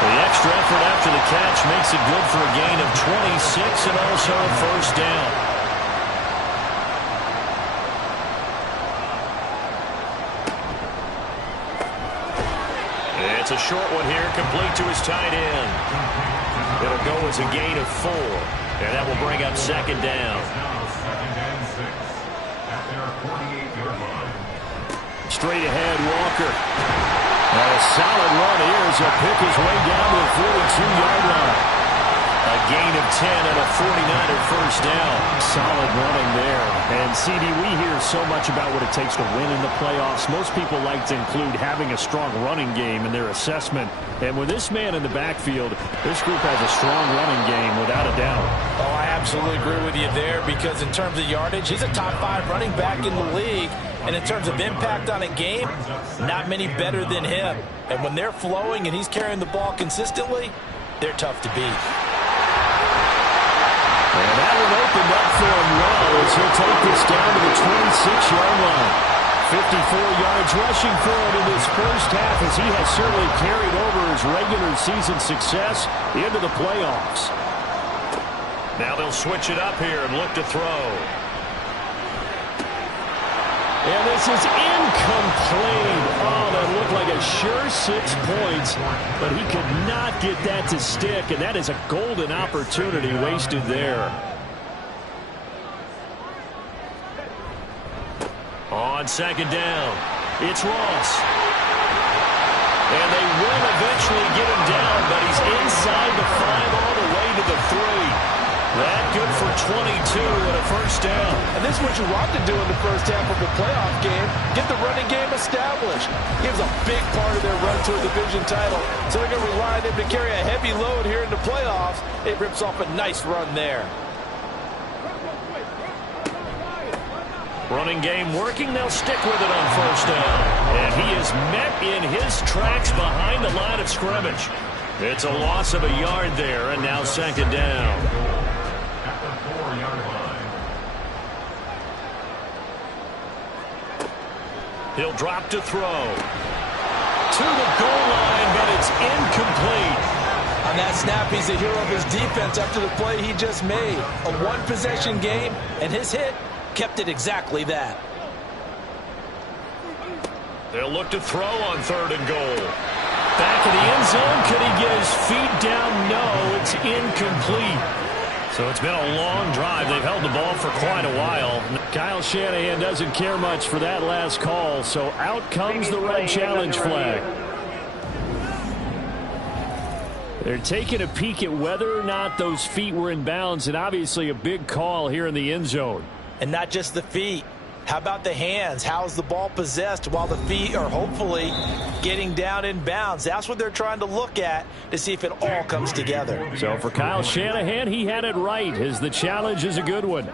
The extra effort after the catch makes it good for a gain of 26 and also a first down. It's a short one here, complete to his tight end. It'll go as a gain of 4, and that will bring up second down. Straight ahead, Walker. And a solid run here as he'll pick his way down to the 42-yard line. A gain of 10 and a 49er first down. Solid running there. And, CD, we hear so much about what it takes to win in the playoffs. Most people like to include having a strong running game in their assessment. And with this man in the backfield, this group has a strong running game without a doubt. Oh, I absolutely agree with you there because in terms of yardage, he's a top 5 running back in the league. And in terms of impact on a game, not many better than him. And when they're flowing and he's carrying the ball consistently, they're tough to beat. And that one opened up for him well as he'll take this down to the 26-yard line. 54 yards rushing for him in this first half as he has certainly carried over his regular season success into the playoffs. Now they'll switch it up here and look to throw. And this is incomplete. Oh, that looked looked like a sure 6 points, but he could not get that to stick, and that is a golden opportunity wasted there. On second down, it's Ross. And they will eventually get him down, but he's inside the 5 all the way to the 3. That good for 22 and a first down. And this is what you want to do in the first half of a playoff game. Get the running game established. Gives a big part of their run to a division title. So they're going to rely on him to carry a heavy load here in the playoffs. It rips off a nice run there. Running game working. They'll stick with it on first down. And he is met in his tracks behind the line of scrimmage. It's a loss of a yard there, and now second down. At the 4-yard line. He'll drop to throw. To the goal line, but it's incomplete. On that snap, he's the hero of his defense after the play he just made. A one-possession game, and his hit kept it exactly that. They'll look to throw on third and goal. Back in the end zone. Could he get his feet down? No, it's incomplete. So it's been a long drive. They've held the ball for quite a while. Kyle Shanahan doesn't care much for that last call, so out comes the red challenge flag. They're taking a peek at whether or not those feet were in bounds, and obviously a big call here in the end zone. And not just the feet. How about the hands? How's the ball possessed while the feet are hopefully getting down in bounds? That's what they're trying to look at to see if it all comes together. So for Kyle Shanahan, he had it right, as the challenge is a good one.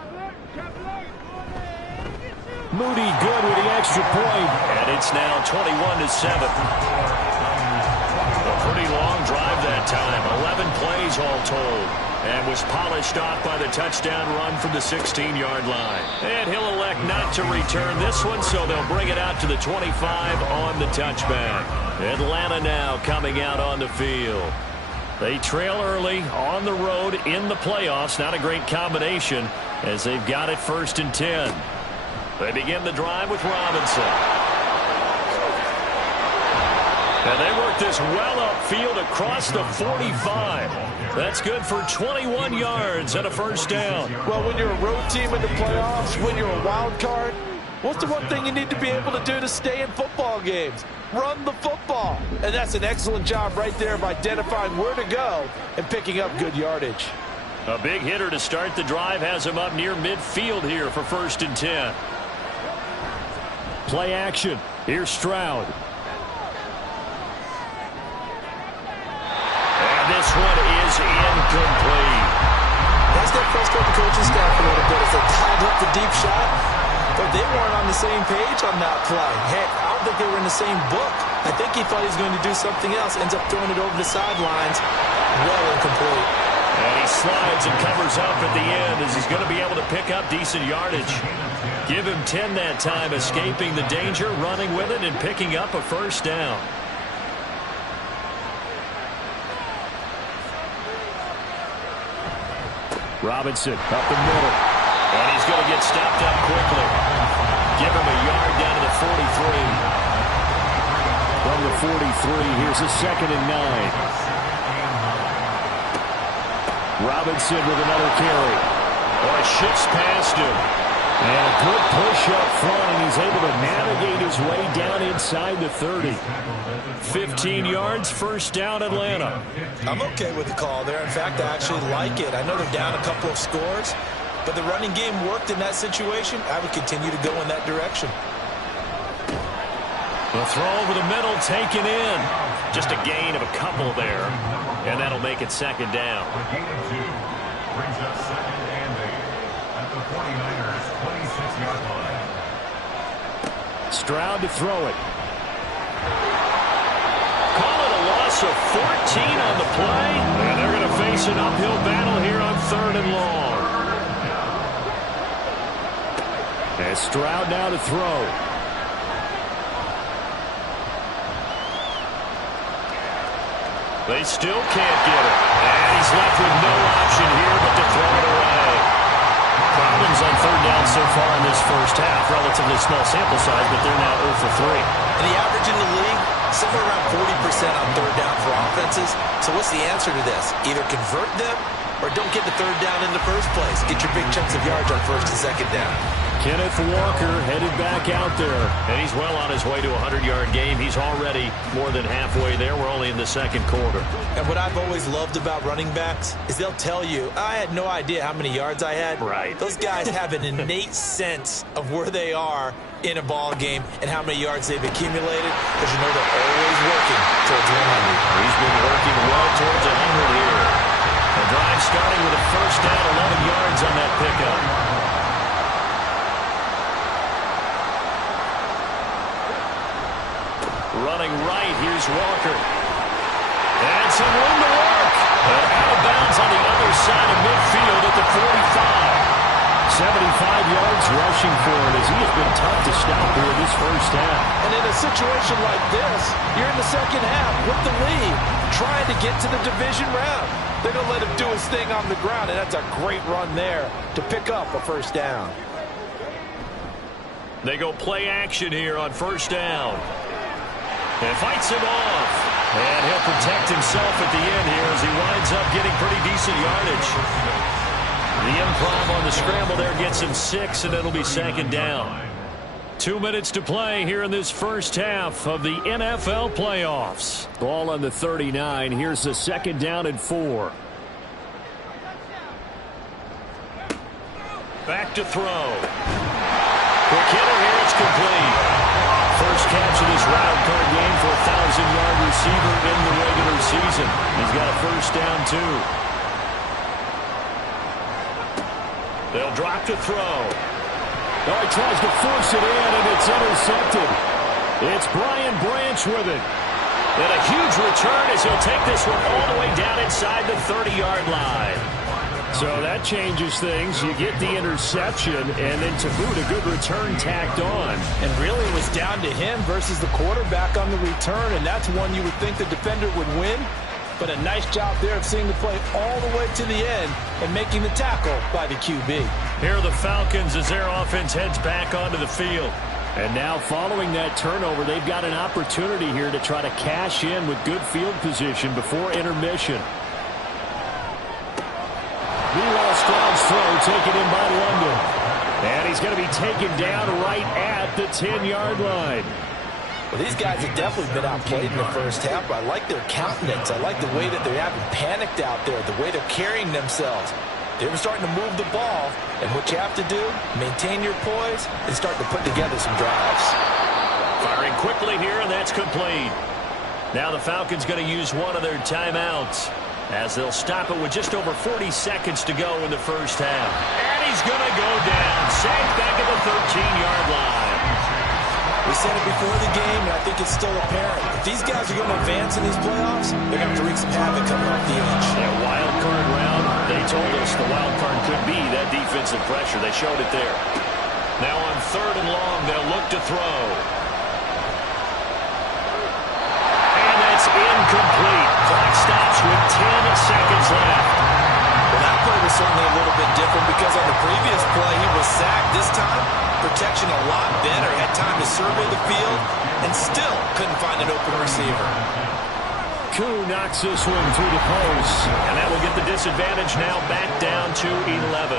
Moody good with the extra point, and it's now 21-7. A pretty long drive that time, 11 plays all told, and was polished off by the touchdown run from the 16-yard line. And he'll elect not to return this one, so they'll bring it out to the 25 on the touchback. Atlanta now coming out on the field. They trail early on the road in the playoffs. Not a great combination, as they've got it 1st and 10. They begin the drive with Robinson. And they work this well upfield across the 45. That's good for 21 yards and a first down. Well, when you're a road team in the playoffs, when you're a wild card, what's the one thing you need to be able to do to stay in football games? Run the football. And that's an excellent job right there of identifying where to go and picking up good yardage. A big hitter to start the drive has him up near midfield here for 1st and 10. Play action. Here's Stroud. And this one is incomplete. That's that frustrated the coaching staff a little bit as they tied up the deep shot, but they weren't on the same page on that play. Heck, I don't think they were in the same book. I think he thought he was going to do something else, ends up throwing it over the sidelines. Well incomplete. And he slides and covers up at the end as he's going to be able to pick up decent yardage. Give him 10 that time, escaping the danger, running with it, and picking up a first down. Robinson up the middle. And he's going to get stopped up quickly. Give him a yard down to the 43. From the 43, here's a 2nd and 9. Robinson with another carry. Oh, it shifts past him. And a good push up front, and he's able to navigate his way down inside the 30. 15 yards, first down, Atlanta. I'm okay with the call there. In fact, I actually like it. I know they're down a couple of scores, but the running game worked in that situation. I would continue to go in that direction. The throw over the middle, taken in. Just a gain of a couple there, and that'll make it 2nd down. A gain of 2 brings up 2nd and 8 at the 49ers' 26-yard line. Stroud to throw it. Call it a loss of 14 on the play, and they're going to face an uphill battle here on 3rd and long. And Stroud now to throw. They still can't get it. And he's left with no option here but to throw it away. Problem Falcons on third down so far in this first half. Relatively small sample size, but they're now 0 for 3. And the average in the league, somewhere around 40% on third down for offenses. So what's the answer to this? Either convert them or don't get the third down in the first place. Get your big chunks of yards on first and second down. Kenneth Walker headed back out there. And he's well on his way to a 100-yard game. He's already more than halfway there. We're only in the second quarter. And what I've always loved about running backs is they'll tell you, I had no idea how many yards I had. Right. Those guys have an innate sense of where they are in a ball game and how many yards they've accumulated, because you know they're always working towards 100. He's been working well towards 100 here. The drive starting with a first down, 11 yards on that pickup. Running right, here's Walker. And some room to work. And out of bounds on the other side of midfield at the 45. 75 yards rushing for it as he has been tough to stop here this first half. And in a situation like this, you're in the second half with the lead, trying to get to the division round. They're going to let him do his thing on the ground, and that's a great run there to pick up a first down. They go play action here on first down. And fights him off. And he'll protect himself at the end here as he winds up getting pretty decent yardage. The improv on the scramble there gets him 6, and it'll be second down. 2 minutes to play here in this first half of the NFL playoffs. Ball on the 39. Here's the second down and 4. Back to throw. Quick hitter here, it's complete. First catch of this wild card game for a 1,000-yard receiver in the regular season. He's got a first down, too. They'll drop to throw. Oh, he tries to force it in, and it's intercepted. It's Brian Branch with it. And a huge return as he'll take this one all the way down inside the 30-yard line. So that changes things. You get the interception, and then to boot, a good return tacked on. And really it was down to him versus the quarterback on the return, and that's one you would think the defender would win. But a nice job there of seeing the play all the way to the end and making the tackle by the QB. Here are the Falcons as their offense heads back onto the field. And now following that turnover, they've got an opportunity here to try to cash in with good field position before intermission. Meanwhile, Stroud's throw taken in by London. And he's going to be taken down right at the 10-yard line. Well, these guys have definitely been outplayed in the first half, but I like their countenance. I like the way that they haven't panicked out there, the way they're carrying themselves. They're starting to move the ball, and what you have to do, maintain your poise and start to put together some drives. Firing quickly here, and that's complete. Now the Falcons going to use one of their timeouts as they'll stop it with just over 40 seconds to go in the first half. And he's going to go down, sacked back at the 13-yard line. We said it before the game, and I think it's still apparent. If these guys are going to advance in these playoffs, they're going to have to wreak some havoc coming off the edge. Yeah, wild card round, they told us the wild card could be that defensive pressure. They showed it there. Now on third and long, they'll look to throw. And that's incomplete. Clock stops with 10 seconds left. Well, that play was certainly a little bit different because on the previous play, he was sacked. This time, protection a lot better. Had time to survey the field and still couldn't find an open receiver. Koo knocks this one through the post. And that will get the disadvantage now back down to 11.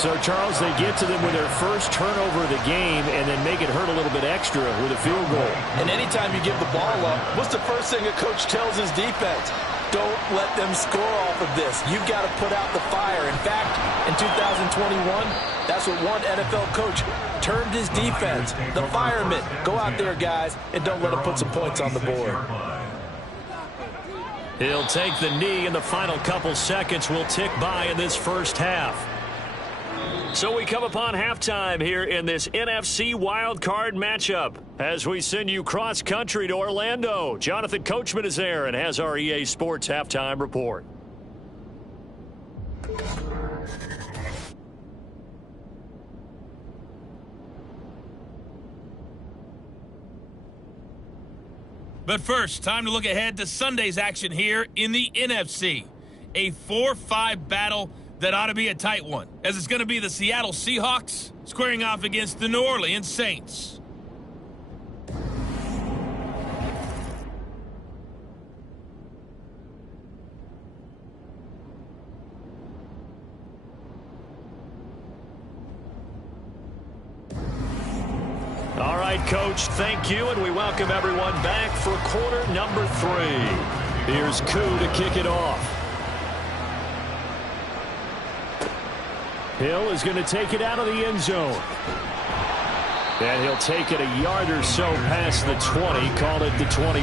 So, Charles, they get to them with their first turnover of the game and then make it hurt a little bit extra with a field goal. And anytime you give the ball up, what's the first thing a coach tells his defense? Don't let them score off of this. You've got to put out the fire. In fact, in 2021, that's what one NFL coach termed his defense. The firemen. Go out there, guys, and don't let them put some points on the board. He'll take the knee, and the final couple seconds will tick by in this first half. So we come upon halftime here in this NFC wildcard matchup as we send you cross-country to Orlando. Jonathan Coachman is there and has our EA Sports halftime report. But first, time to look ahead to Sunday's action here in the NFC. A 4-5 battle that ought to be a tight one, as it's going to be the Seattle Seahawks squaring off against the New Orleans Saints. All right, Coach, thank you, and we welcome everyone back for quarter number 3. Here's Koo to kick it off. Hill is going to take it out of the end zone. And he'll take it a yard or so past the 20, call it the 21.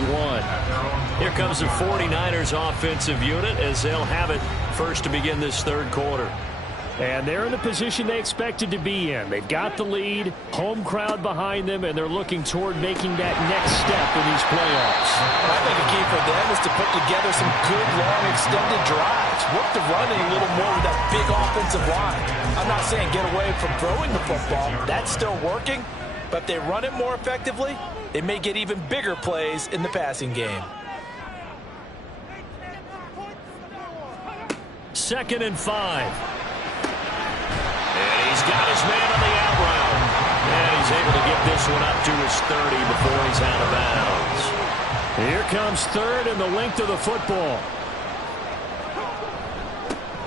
Here comes the 49ers offensive unit as they'll have it first to begin this third quarter. And they're in the position they expected to be in. They've got the lead, home crowd behind them, and they're looking toward making that next step in these playoffs. I think the key for them is to put together some good, long, extended drives. Work the running a little more with that big offensive line. I'm not saying get away from throwing the football. That's still working. But if they run it more effectively, they may get even bigger plays in the passing game. 2nd and 5. And he's got his man on the out route. And he's able to get this one up to his 30 before he's out of bounds. Here comes 3rd and the length of the football.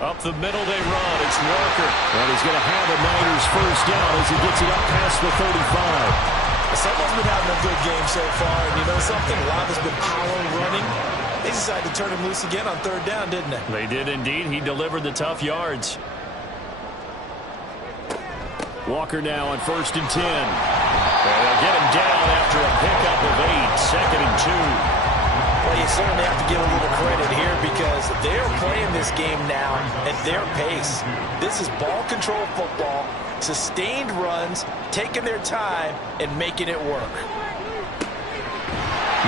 Up the middle they run. It's Walker. And he's going to have a Niners first down as he gets it up past the 35. Someone's been having a good game so far. And you know something? A lot has been power running. They decided to turn him loose again on 3rd down, didn't they? They did indeed. He delivered the tough yards. Walker now on 1st and 10. And they'll get him down after a pickup of 8. 2nd and 2. Well, you certainly have to give a little credit here because they're playing this game now at their pace. This is ball control football, sustained runs, taking their time, and making it work.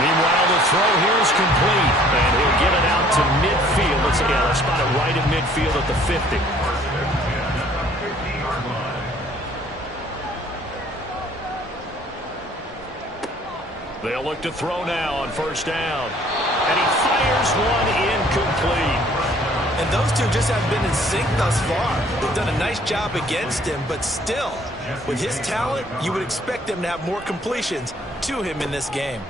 Meanwhile, the throw here is complete, and he'll get it out to midfield. Let's spot it right at midfield at the 50. They'll look to throw now on 1st down. And he fires one incomplete. And those two just haven't been in sync thus far. They've done a nice job against him, but still, with his talent, you would expect them to have more completions to him in this game.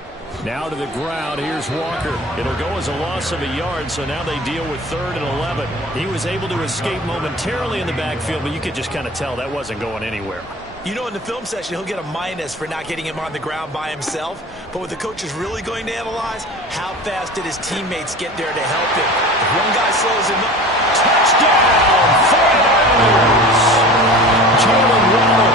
Now to the ground. Here's Walker. It'll go as a loss of a yard, so now they deal with 3rd and 11. He was able to escape momentarily in the backfield, but you could just kind of tell that wasn't going anywhere. You know, in the film session, he'll get a minus for not getting him on the ground by himself. But what the coach is really going to analyze, how fast did his teammates get there to help him? If one guy slows him up, touchdown, 49ers! Jalen Waddle,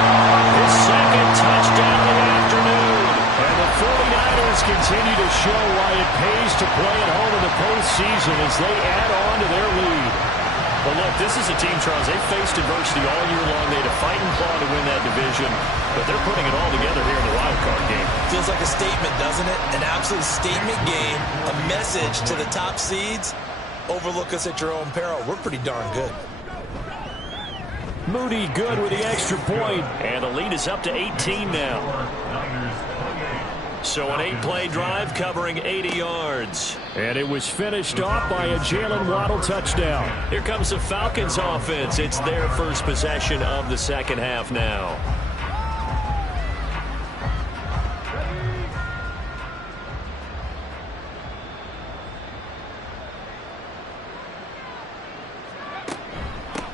his 2nd touchdown of the afternoon. And the 49ers continue to show why it pays to play at home in the postseason as they add on to their lead. Well, look, this is a team, Charles, they've faced adversity all year long. They had to fight and claw to win that division, but they're putting it all together here in the wild card game. Feels like a statement, doesn't it? An absolute statement game, a message to the top seeds. Overlook us at your own peril. We're pretty darn good. Moody good with the extra point. And the lead is up to 18 now. So an 8-play drive covering 80 yards. And it was finished off by a Jalen Waddle touchdown. Here comes the Falcons offense. It's their first possession of the second half now.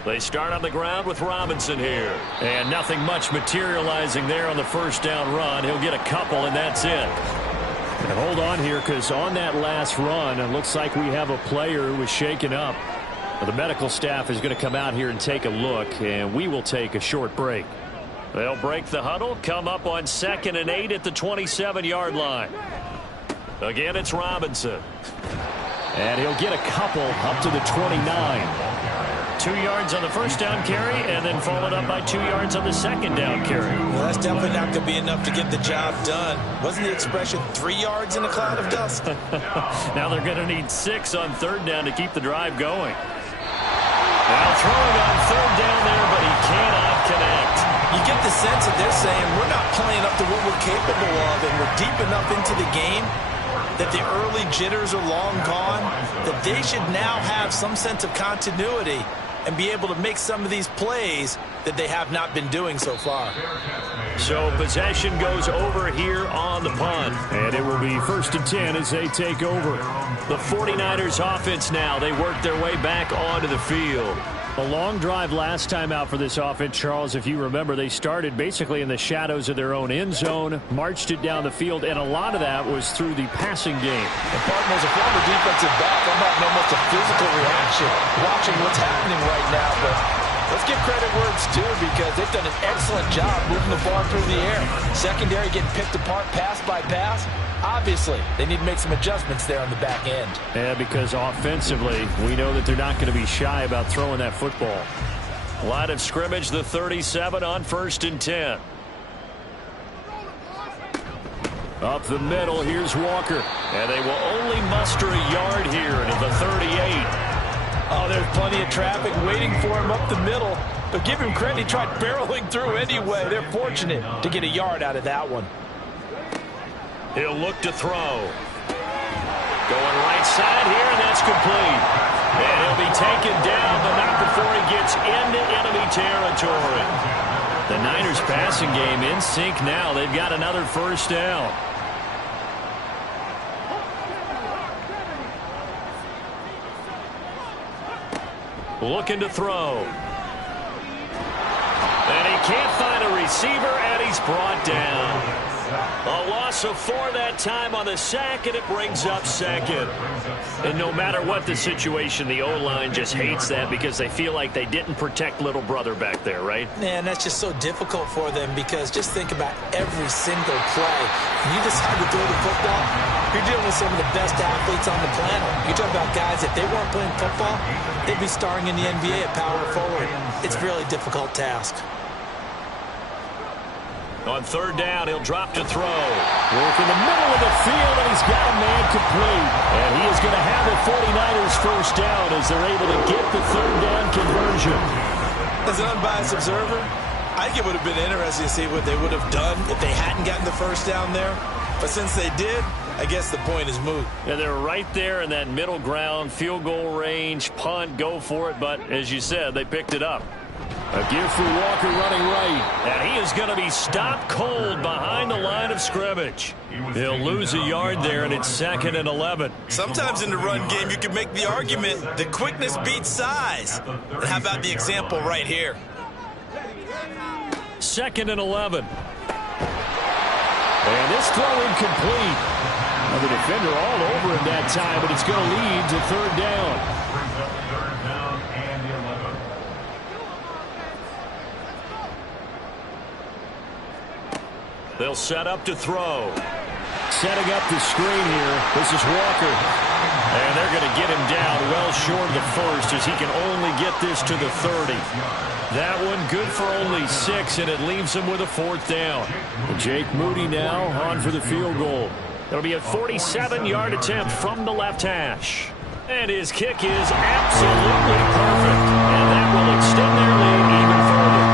They start on the ground with Robinson here. And nothing much materializing there on the first down run. He'll get a couple, and that's it. And hold on here, because on that last run, it looks like we have a player who was shaken up. The medical staff is going to come out here and take a look, and we will take a short break. They'll break the huddle, come up on 2nd and 8 at the 27-yard line. Again, it's Robinson. And he'll get a couple up to the 29. 2 yards on the first down carry, and then followed up by 2 yards on the second down carry. Well, that's definitely not going to be enough to get the job done. Wasn't the expression 3 yards in a cloud of dust? Now they're going to need 6 on 3rd down to keep the drive going. Now throwing on 3rd down there, but he cannot connect. You get the sense that they're saying we're not playing up to what we're capable of, and we're deep enough into the game that the early jitters are long gone, that they should now have some sense of continuity and be able to make some of these plays that they have not been doing so far. So possession goes over here on the punt. And it will be 1st and 10 as they take over. The 49ers offense now. They work their way back onto the field. A long drive last time out for this offense, Charles. If you remember, they started basically in the shadows of their own end zone, marched it down the field, and a lot of that was through the passing game. And Barton, as a former defensive back, I'm having almost a physical reaction watching what's happening right now. But let's give credit where it's due because they've done an excellent job moving the ball through the air. Secondary getting picked apart pass by pass. Obviously, they need to make some adjustments there on the back end. Yeah, because offensively, we know that they're not going to be shy about throwing that football. Line of scrimmage, the 37 on 1st and 10. Up the middle, here's Walker. And they will only muster a yard here to the 38. Oh, there's plenty of traffic waiting for him up the middle. But give him credit, he tried barreling through anyway. They're fortunate to get a yard out of that one. He'll look to throw. Going right side here, and that's complete. And he'll be taken down, but not before he gets into enemy territory. The Niners passing game in sync now. They've got another 1st down. Looking to throw. And he can't find a receiver, and he's brought down. A loss of 4 that time on the sack, and it brings up 2nd. And no matter what the situation, the O-line just hates that because they feel like they didn't protect little brother back there, right? Man, that's just so difficult for them because just think about every single play. When you decide to throw the football, you're dealing with some of the best athletes on the planet. You're talking about guys, if they weren't playing football, they'd be starring in the NBA at power forward. It's a really difficult task. On 3rd down, he'll drop to throw. Work in the middle of the field, and he's got a man complete. And he is going to have the 49ers 1st down as they're able to get the 3rd down conversion. As an unbiased observer, I think it would have been interesting to see what they would have done if they hadn't gotten the 1st down there. But since they did, I guess the point is moot. And they're right there in that middle ground, field goal range, punt, go for it. But as you said, they picked it up. A gift for Walker running right. And he is going to be stopped cold behind the line of scrimmage. He'll lose a yard there, and it's 2nd and 11. Sometimes in the run game, you can make the argument that quickness beats size. And how about the example right here? 2nd and 11. And this throw incomplete. The defender all over him that time, but it's going to lead to 3rd down. They'll set up to throw. Setting up the screen here. This is Walker. And they're going to get him down well short of the 1st as he can only get this to the 30. That one good for only 6, and it leaves him with a 4th down. Jake Moody now on for the field goal. It'll be a 47-yard attempt from the left hash. And his kick is absolutely perfect. And that will extend their lead even further.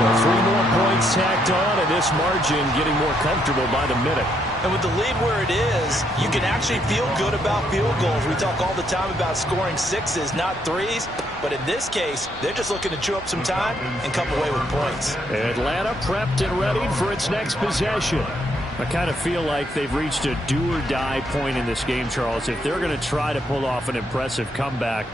Well, 3 more points tacked on, and this margin getting more comfortable by the minute. And with the lead where it is, you can actually feel good about field goals. We talk all the time about scoring 6s, not 3s. But in this case, they're just looking to chew up some time and come away with points. Atlanta prepped and ready for its next possession. I kind of feel like they've reached a do-or-die point in this game, Charles. If they're going to try to pull off an impressive comeback,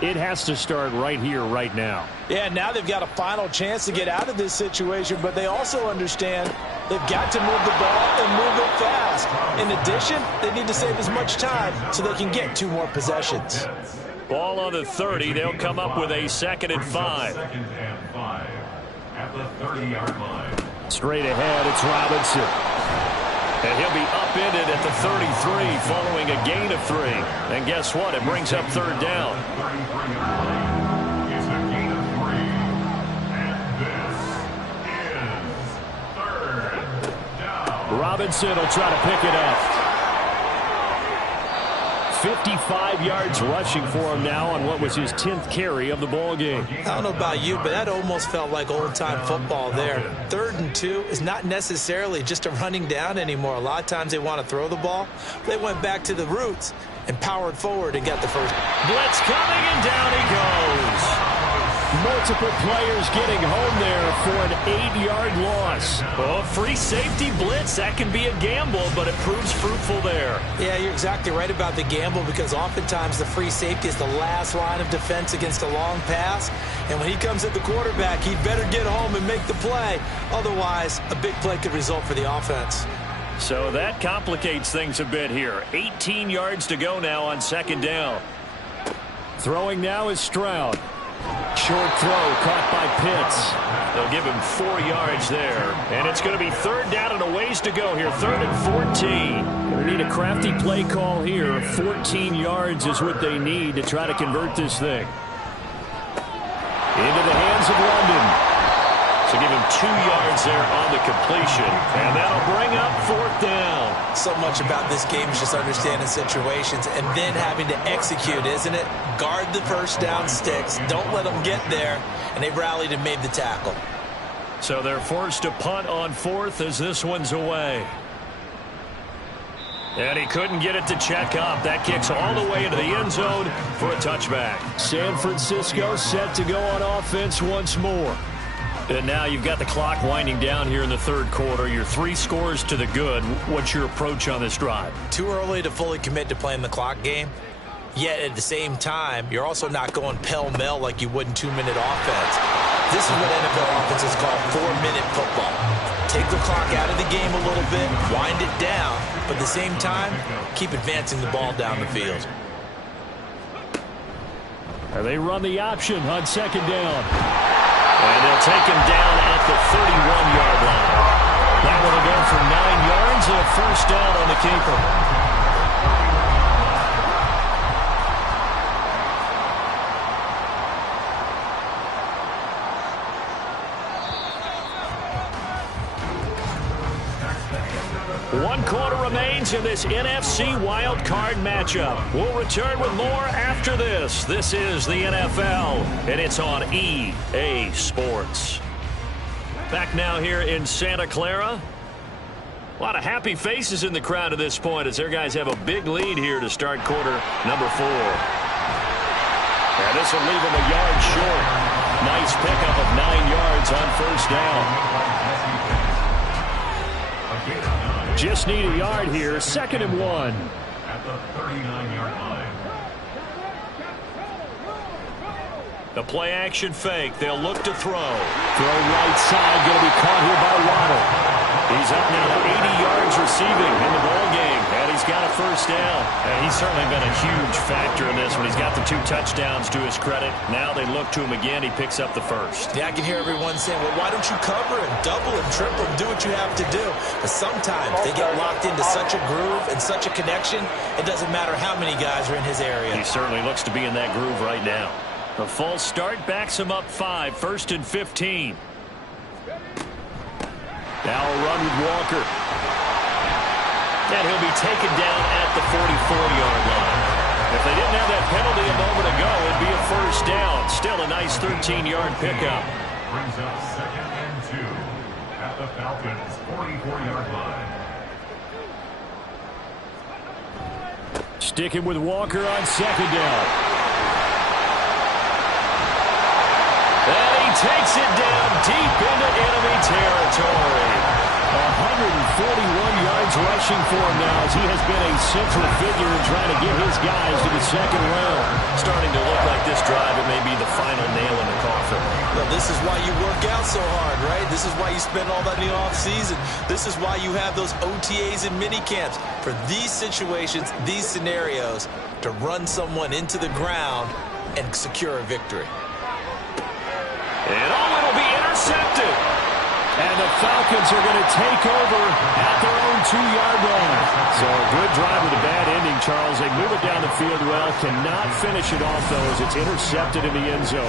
it has to start right here, right now. Yeah, now they've got a final chance to get out of this situation, but they also understand they've got to move the ball and move it fast. In addition, they need to save as much time so they can get 2 more possessions. Ball on the 30. They'll come up with a 2nd and 5. 2nd and 5 at the 30-yard line. Straight ahead, it's Robinson. And he'll be upended at the 33 following a gain of 3. And guess what? It brings up 3rd down. 33-yard line is a gain of 3. And this is 3rd down. Robinson will try to pick it up. 55 yards rushing for him now on what was his 10th carry of the ball game. I don't know about you, but that almost felt like old-time football there. 3rd and 2 is not necessarily just a running down anymore. A lot of times they want to throw the ball. They went back to the roots and powered forward and got the first. Blitz coming, and down he goes. Multiple players getting home there for an 8-yard loss. Well, free safety blitz, that can be a gamble, but it proves fruitful there. Yeah, you're exactly right about the gamble because oftentimes the free safety is the last line of defense against a long pass. And when he comes at the quarterback, he better get home and make the play. Otherwise, a big play could result for the offense. So that complicates things a bit here. 18 yards to go now on second down. Throwing now is Stroud. Short throw caught by Pitts. They'll give him 4 yards there. And it's going to be third down and a ways to go here. 3rd and 14. We need a crafty play call here. 14 yards is what they need to try to convert this thing. Into the hands of London. So give him 2 yards there on the completion. And that'll bring up 4th down. So much about this game is just understanding situations and then having to execute, isn't it? Guard the first down sticks. Don't let them get there. And they rallied and made the tackle. So they're forced to punt on 4th as this one's away. And he couldn't get it to check up. That kicks all the way into the end zone for a touchback. San Francisco set to go on offense once more. And now you've got the clock winding down here in the third quarter. You're 3 scores to the good. What's your approach on this drive? Too early to fully commit to playing the clock game. Yet at the same time, you're also not going pell-mell like you would in 2-minute offense. This is what NFL offenses call 4-minute football. Take the clock out of the game a little bit, wind it down, but at the same time, keep advancing the ball down the field. And they run the option on second down. And they'll take him down at the 31-yard line. That one will go for 9 yards and a first down on the keeper. One quarter remains in this NFC Wild Card matchup. We'll return with more after this. This is the NFL, and it's on EA Sports. Back now here in Santa Clara. A lot of happy faces in the crowd at this point as their guys have a big lead here to start quarter number 4. And this will leave them a yard short. Nice pickup of 9 yards on first down. Just need a yard here. 2nd and 1. At the 39-yard line. The play action fake. They'll look to throw. Throw right side. Going to be caught here by Waddle. He's up now to 80 yards receiving in the ball game. And he's got a first down. And he's certainly been a huge factor in this when he's got the 2 touchdowns to his credit. Now they look to him again. He picks up the first. Yeah, I can hear everyone saying, well, why don't you cover him, double him, triple him, do what you have to do. But sometimes they get locked into such a groove and such a connection, it doesn't matter how many guys are in his area. He certainly looks to be in that groove right now. The false start backs him up 5, 1st and 15. Now a run with Walker. And he'll be taken down at the 44-yard line. If they didn't have that penalty a moment ago, it'd be a first down. Still a nice 13-yard pickup. Brings up 2nd and 2 at the Falcons' 44-yard line. Sticking with Walker on second down. And he takes it down deep into enemy territory. 141 yards rushing for him now as he has been a central figure in trying to get his guys to the second round. Starting to look like this drive, it may be the final nail in the coffin. Well, this is why you work out so hard, right? This is why you spend all that in the offseason. This is why you have those OTAs and mini camps. For these situations, these scenarios, to run someone into the ground and secure a victory. And it'll be intercepted. And the Falcons are going to take over at their own 2-yard line. So a good drive with a bad ending, Charles. They move it down the field well. Cannot finish it off, though, as it's intercepted in the end zone.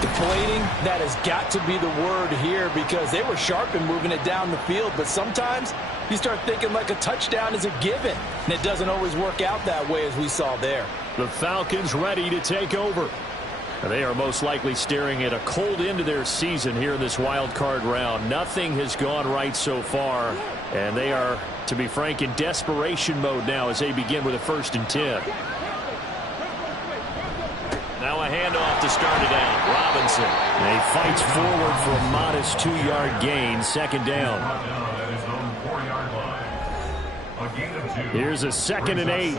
Deflating, that has got to be the word here because they were sharp in moving it down the field. But sometimes you start thinking like a touchdown is a given. And it doesn't always work out that way as we saw there. The Falcons ready to take over. They are most likely staring at a cold end to their season here in this wild card round. Nothing has gone right so far, and they are, to be frank, in desperation mode now as they begin with a 1st and 10. Now a handoff to start it out. Robinson. They fights forward for a modest 2-yard gain. Second down. Here's a 2nd and 8.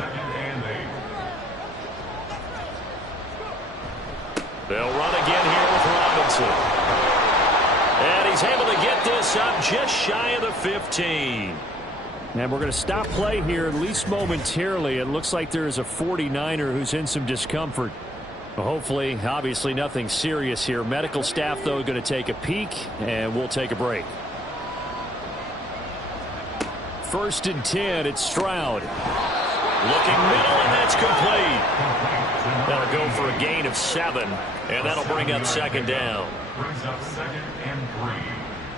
They'll run again here with Robinson. And he's able to get this up just shy of the 15. And we're going to stop play here, at least momentarily. It looks like there is a 49er who's in some discomfort. Well, hopefully, obviously nothing serious here. Medical staff, though, going to take a peek, and we'll take a break. 1st and 10, it's Stroud. Looking middle, and that's complete. That'll go for a gain of 7, and that'll bring up 2nd down. Brings up 2nd and 3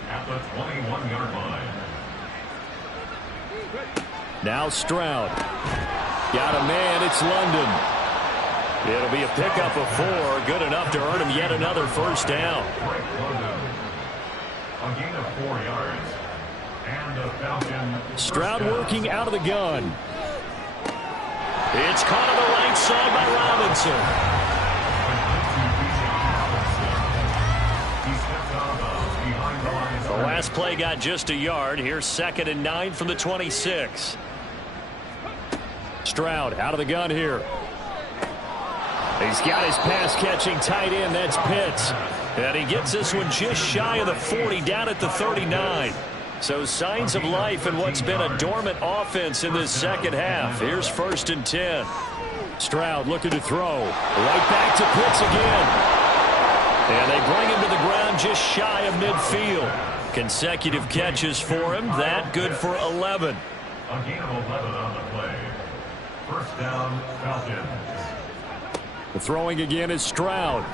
at the 21-yard line. Now Stroud. Got a man, it's London. It'll be a pickup of 4, good enough to earn him yet another 1st down. A gain of 4 yards. And the Falcon. Stroud working out of the gun. It's caught on the right side by Robinson. The last play got just a yard. Here's 2nd and 9 from the 26. Stroud out of the gun here. He's got his pass-catching tight end. That's Pitts. And he gets this one just shy of the 40, down at the 39. So signs of life in what's been a dormant offense in this second half. Here's 1st and 10. Stroud looking to throw. Right back to Pitts again. And they bring him to the ground just shy of midfield. Consecutive catches for him. That good for 11. A gain of 11 on the play. 1st down, Falcons. The throwing again is Stroud.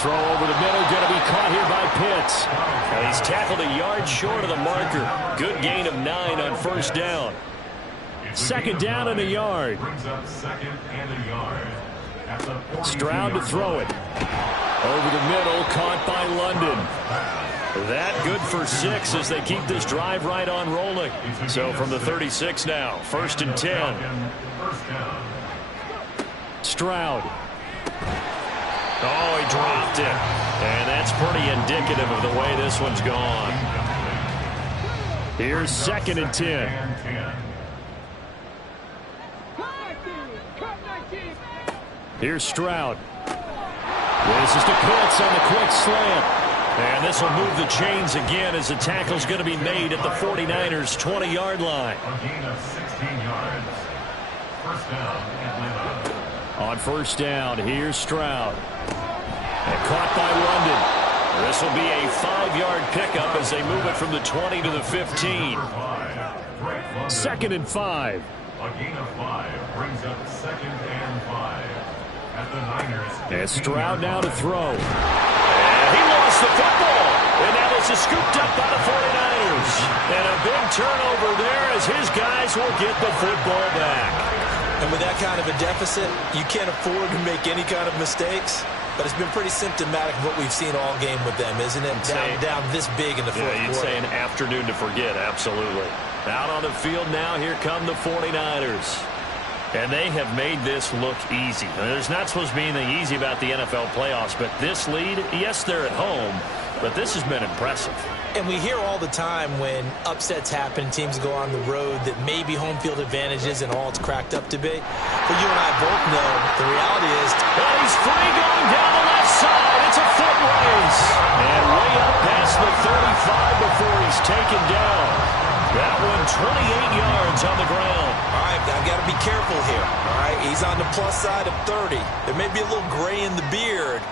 Throw over the middle, going to be caught here by Pitts. And he's tackled a yard short of the marker. Good gain of 9 on 1st down. 2nd down and a yard. Brings up 2nd and a yard. Stroud to throw it. Over the middle, caught by London. That good for 6 as they keep this drive right on rolling. So from the 36 now, 1st and 10. Stroud. Oh, he dropped it. And that's pretty indicative of the way this one's gone. Here's 2nd and 10. Here's Stroud. This is to Pitts on the quick slant. And this will move the chains again as the tackle's going to be made at the 49ers' 20-yard line. A gain of 16 yards. 1st down, Atlanta. On 1st down, here's Stroud. And caught by London. This will be a 5-yard pickup as they move it from the 20 to the 15. 2nd and 5. A gain of 5 brings up 2nd and 5 at the Niners. And Stroud now to throw. And he lost the football. And now this is scooped up by the 49ers. And a big turnover there as his guys will get the football back. And with that kind of a deficit, you can't afford to make any kind of mistakes. But it's been pretty symptomatic of what we've seen all game with them, isn't it? Down this big in the fourth quarter. You'd say an afternoon to forget, absolutely. Out on the field now, here come the 49ers. And they have made this look easy. There's not supposed to be anything easy about the NFL playoffs, but this lead, yes, they're at home, but this has been impressive. And we hear all the time when upsets happen, teams go on the road, that maybe home field advantage isn't all it's cracked up to be. But you and I both know the reality is... Well, he's free going down the left side. It's a foot race. And way up past the 35 before he's taken down. That one 28 yards on the ground. All right, I've got to be careful here. All right, he's on the plus side of 30. There may be a little gray in the beard,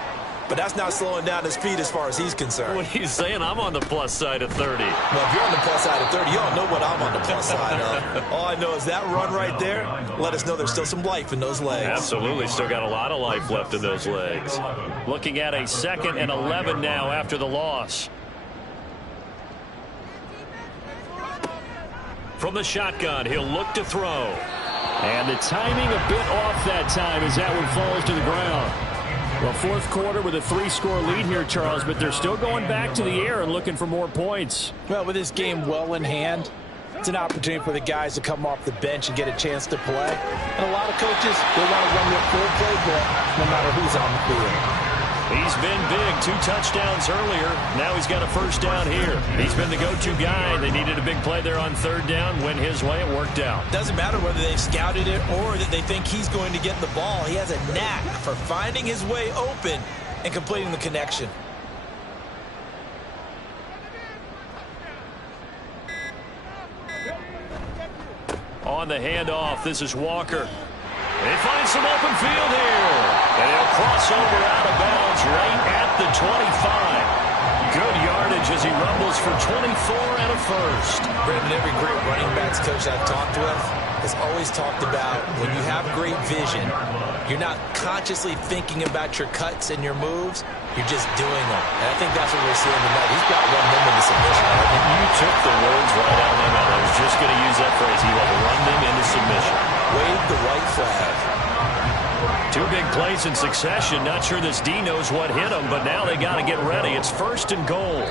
but that's not slowing down his feet as far as he's concerned. What are you saying? I'm on the plus side of 30. Well, if you're on the plus side of 30, you all know what I'm on the plus side of. All I know is that run right there, let us know there's still some life in those legs. Absolutely. Still got a lot of life left in those legs. Looking at a 2nd and 11 now after the loss. From the shotgun, he'll look to throw. And the timing a bit off that time as that one falls to the ground. Well, fourth quarter with a 3-score lead here, Charles, but they're still going back to the air and looking for more points. Well, with this game well in hand, It's an opportunity for the guys to come off the bench and get a chance to play. And a lot of coaches, they want to run their full playbook no matter who's on the field. He's been big. 2 touchdowns earlier. Now he's got a first down here. He's been the go-to guy. They needed a big play there on 3rd down. Went his way. It worked out. Doesn't matter whether they've scouted it or that they think he's going to get the ball. He has a knack for finding his way open and completing the connection. On the handoff, this is Walker. They find some open field here. And he'll cross over out of bounds right at the 25. Good yardage as he rumbles for 24 and a first. Brandon, every great running backs coach I've talked with has always talked about when you have great vision, you're not consciously thinking about your cuts and your moves. You're just doing them. And I think that's what we're seeing tonight. He's got run them into submission. You took the words right out of my mouth. I was just going to use that phrase. He will run them into submission. Wave the white flag. 2 big plays in succession. Not sure this D knows what hit him, but now they got to get ready. It's 1st and goal.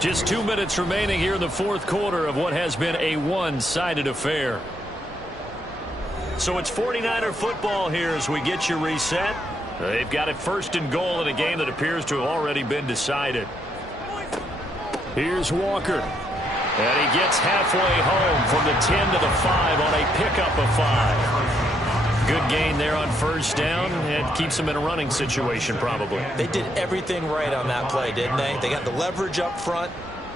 Just 2 minutes remaining here in the 4th quarter of what has been a one-sided affair. So it's 49er football here as we get you reset. They've got it 1st and goal in a game that appears to have already been decided. Here's Walker. And he gets halfway home from the 10 to the 5 on a pickup of 5. Good gain there on 1st down. It keeps them in a running situation probably. They did everything right on that play, didn't they? They got the leverage up front,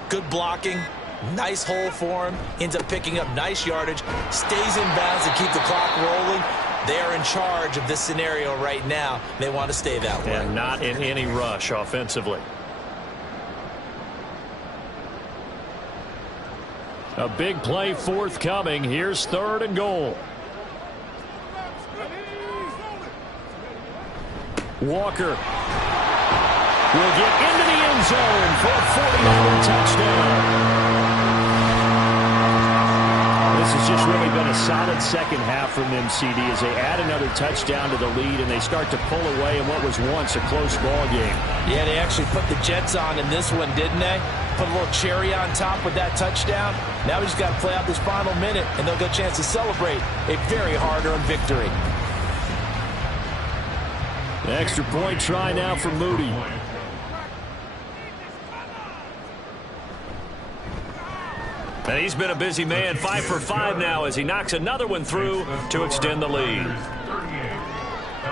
good blocking, nice hole for him, ends up picking up nice yardage, stays in bounds to keep the clock rolling. They're in charge of this scenario right now. They want to stay that way. And not in any rush offensively. A big play forthcoming. Here's 3rd and goal. Walker will get into the end zone for a 40-yard touchdown. This has just really been a solid second half from them, CD, as they add another touchdown to the lead and they start to pull away in what was once a close ball game. Yeah, they actually put the Jets on in this one, didn't they? Put a little cherry on top with that touchdown. Now we just got to play out this final minute, and they'll get a chance to celebrate a very hard-earned victory. The extra point try now for Moody. And he's been a busy man, 5 for 5 now as he knocks another one through to extend the lead.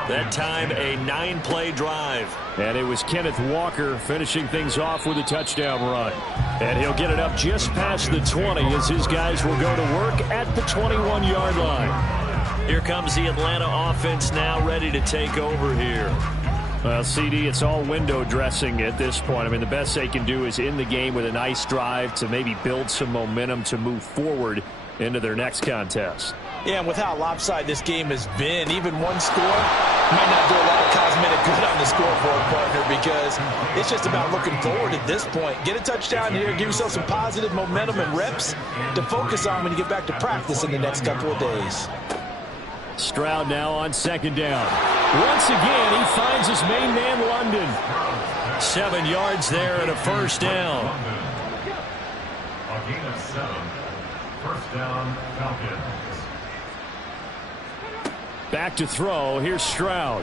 That time a 9-play drive. And it was Kenneth Walker finishing things off with a touchdown run. And he'll get it up just past the 20 as his guys will go to work at the 21-yard line. Here comes the Atlanta offense now ready to take over here. Well, CD, it's all window dressing at this point. I mean, the best they can do is in the game with a nice drive to maybe build some momentum to move forward into their next contest. Yeah, and with how lopsided this game has been, even one score might not do a lot of cosmetic good on the scoreboard, partner, because it's just about looking forward at this point. Get a touchdown here, give yourself some positive momentum and reps to focus on when you get back to practice in the next couple of days. Stroud now on 2nd down. Once again, he finds his main man, London. 7 yards there and a first down. A gain of 7. First down, Falcons. Back to throw. Here's Stroud.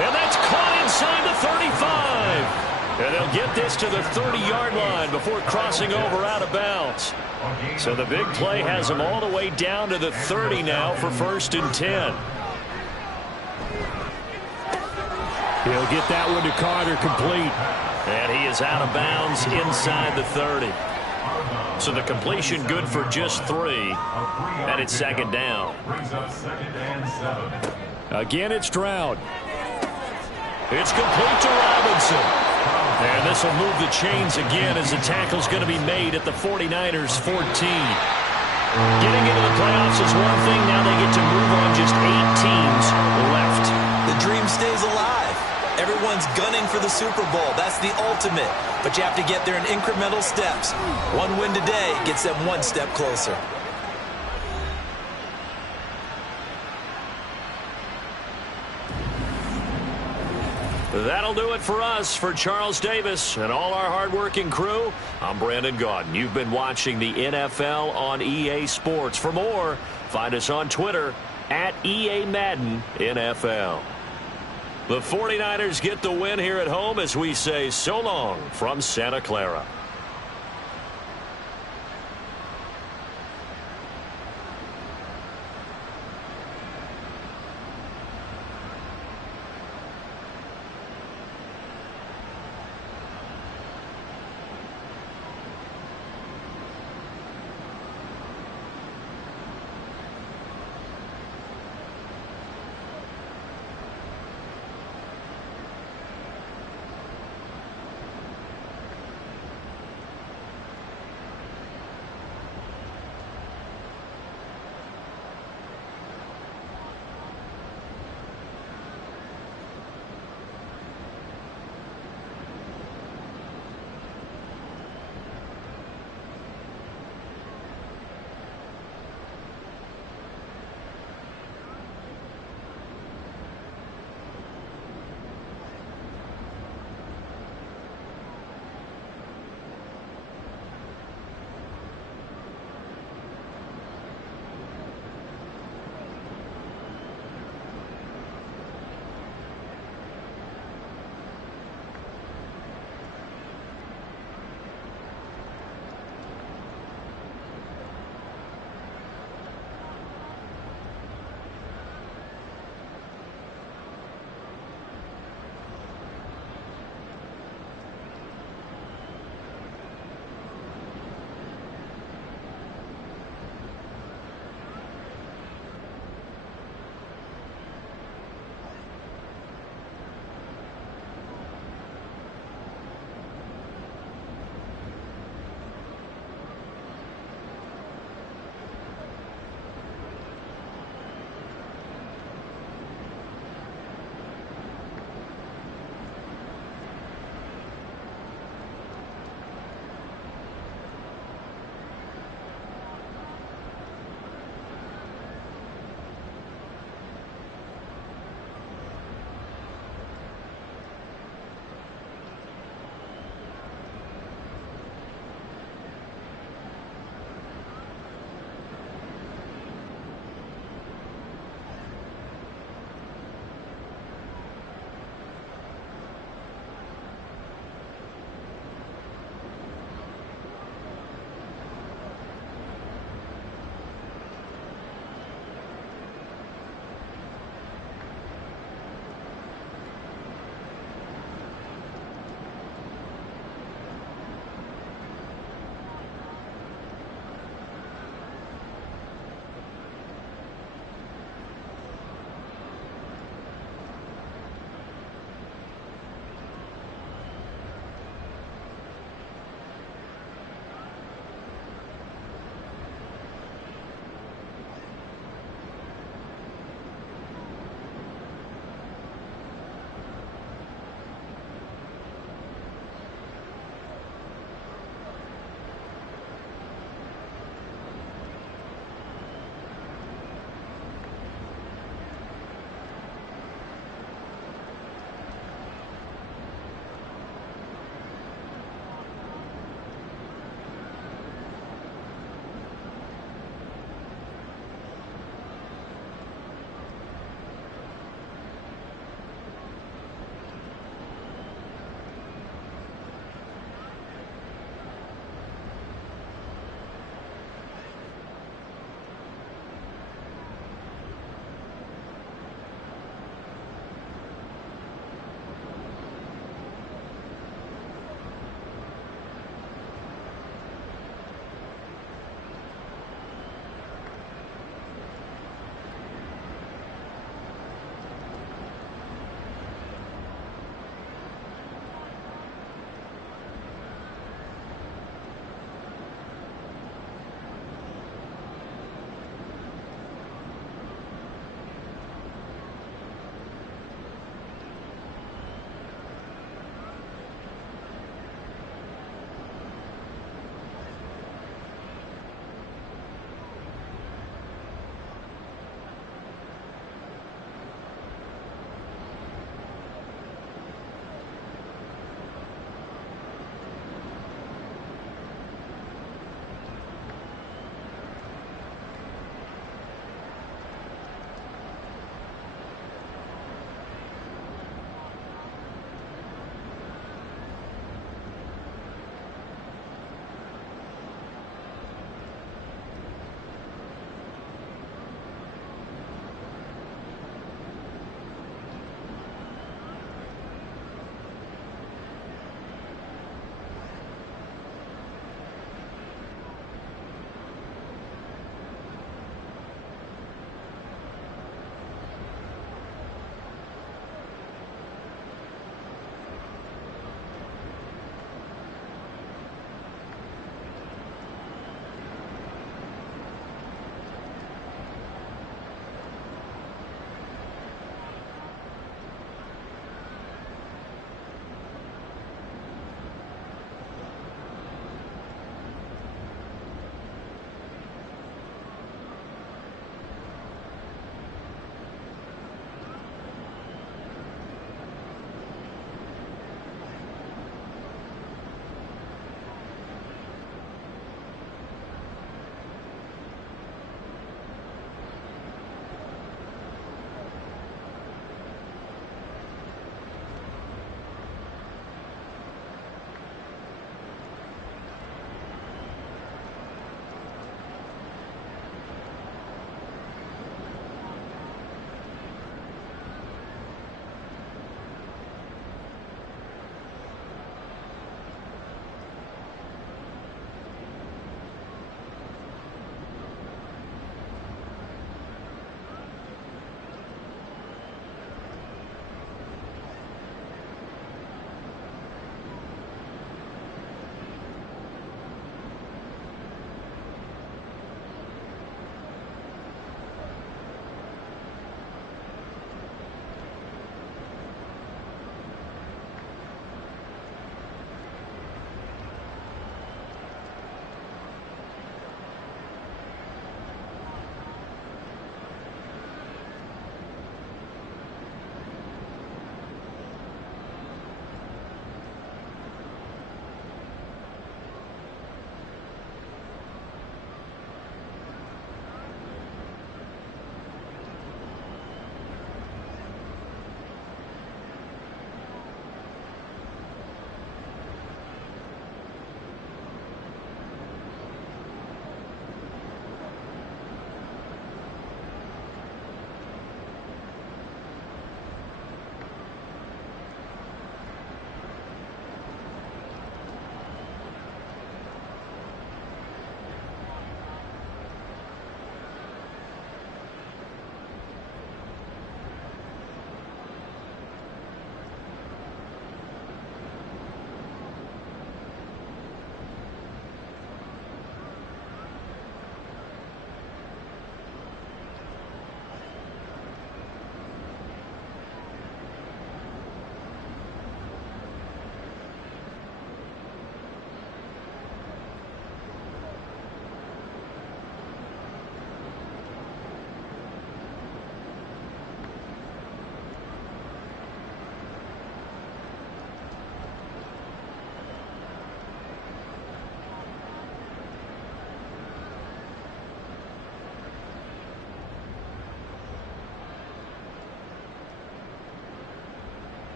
And that's caught inside the 35. And they'll get this to the 30-yard line before crossing over out of bounds. So the big play has them all the way down to the 30 now for 1st and 10. He'll get that one to Carter complete. And he is out of bounds inside the 30. So the completion good for just 3. And it's 2nd down. Again, it's Stroud. It's complete to Robinson. And this will move the chains again as the tackle's going to be made at the 49ers 14. Getting into the playoffs is one thing. Now they get to move on. Just 8 teams left. The dream stays alive. Everyone's gunning for the Super Bowl. That's the ultimate. But you have to get there in incremental steps. One win today gets them one step closer. That'll do it for us. For Charles Davis and all our hardworking crew, I'm Brandon Gaudin. You've been watching the NFL on EA Sports. For more, find us on Twitter at EA Madden NFL. The 49ers get the win here at home as we say so long from Santa Clara.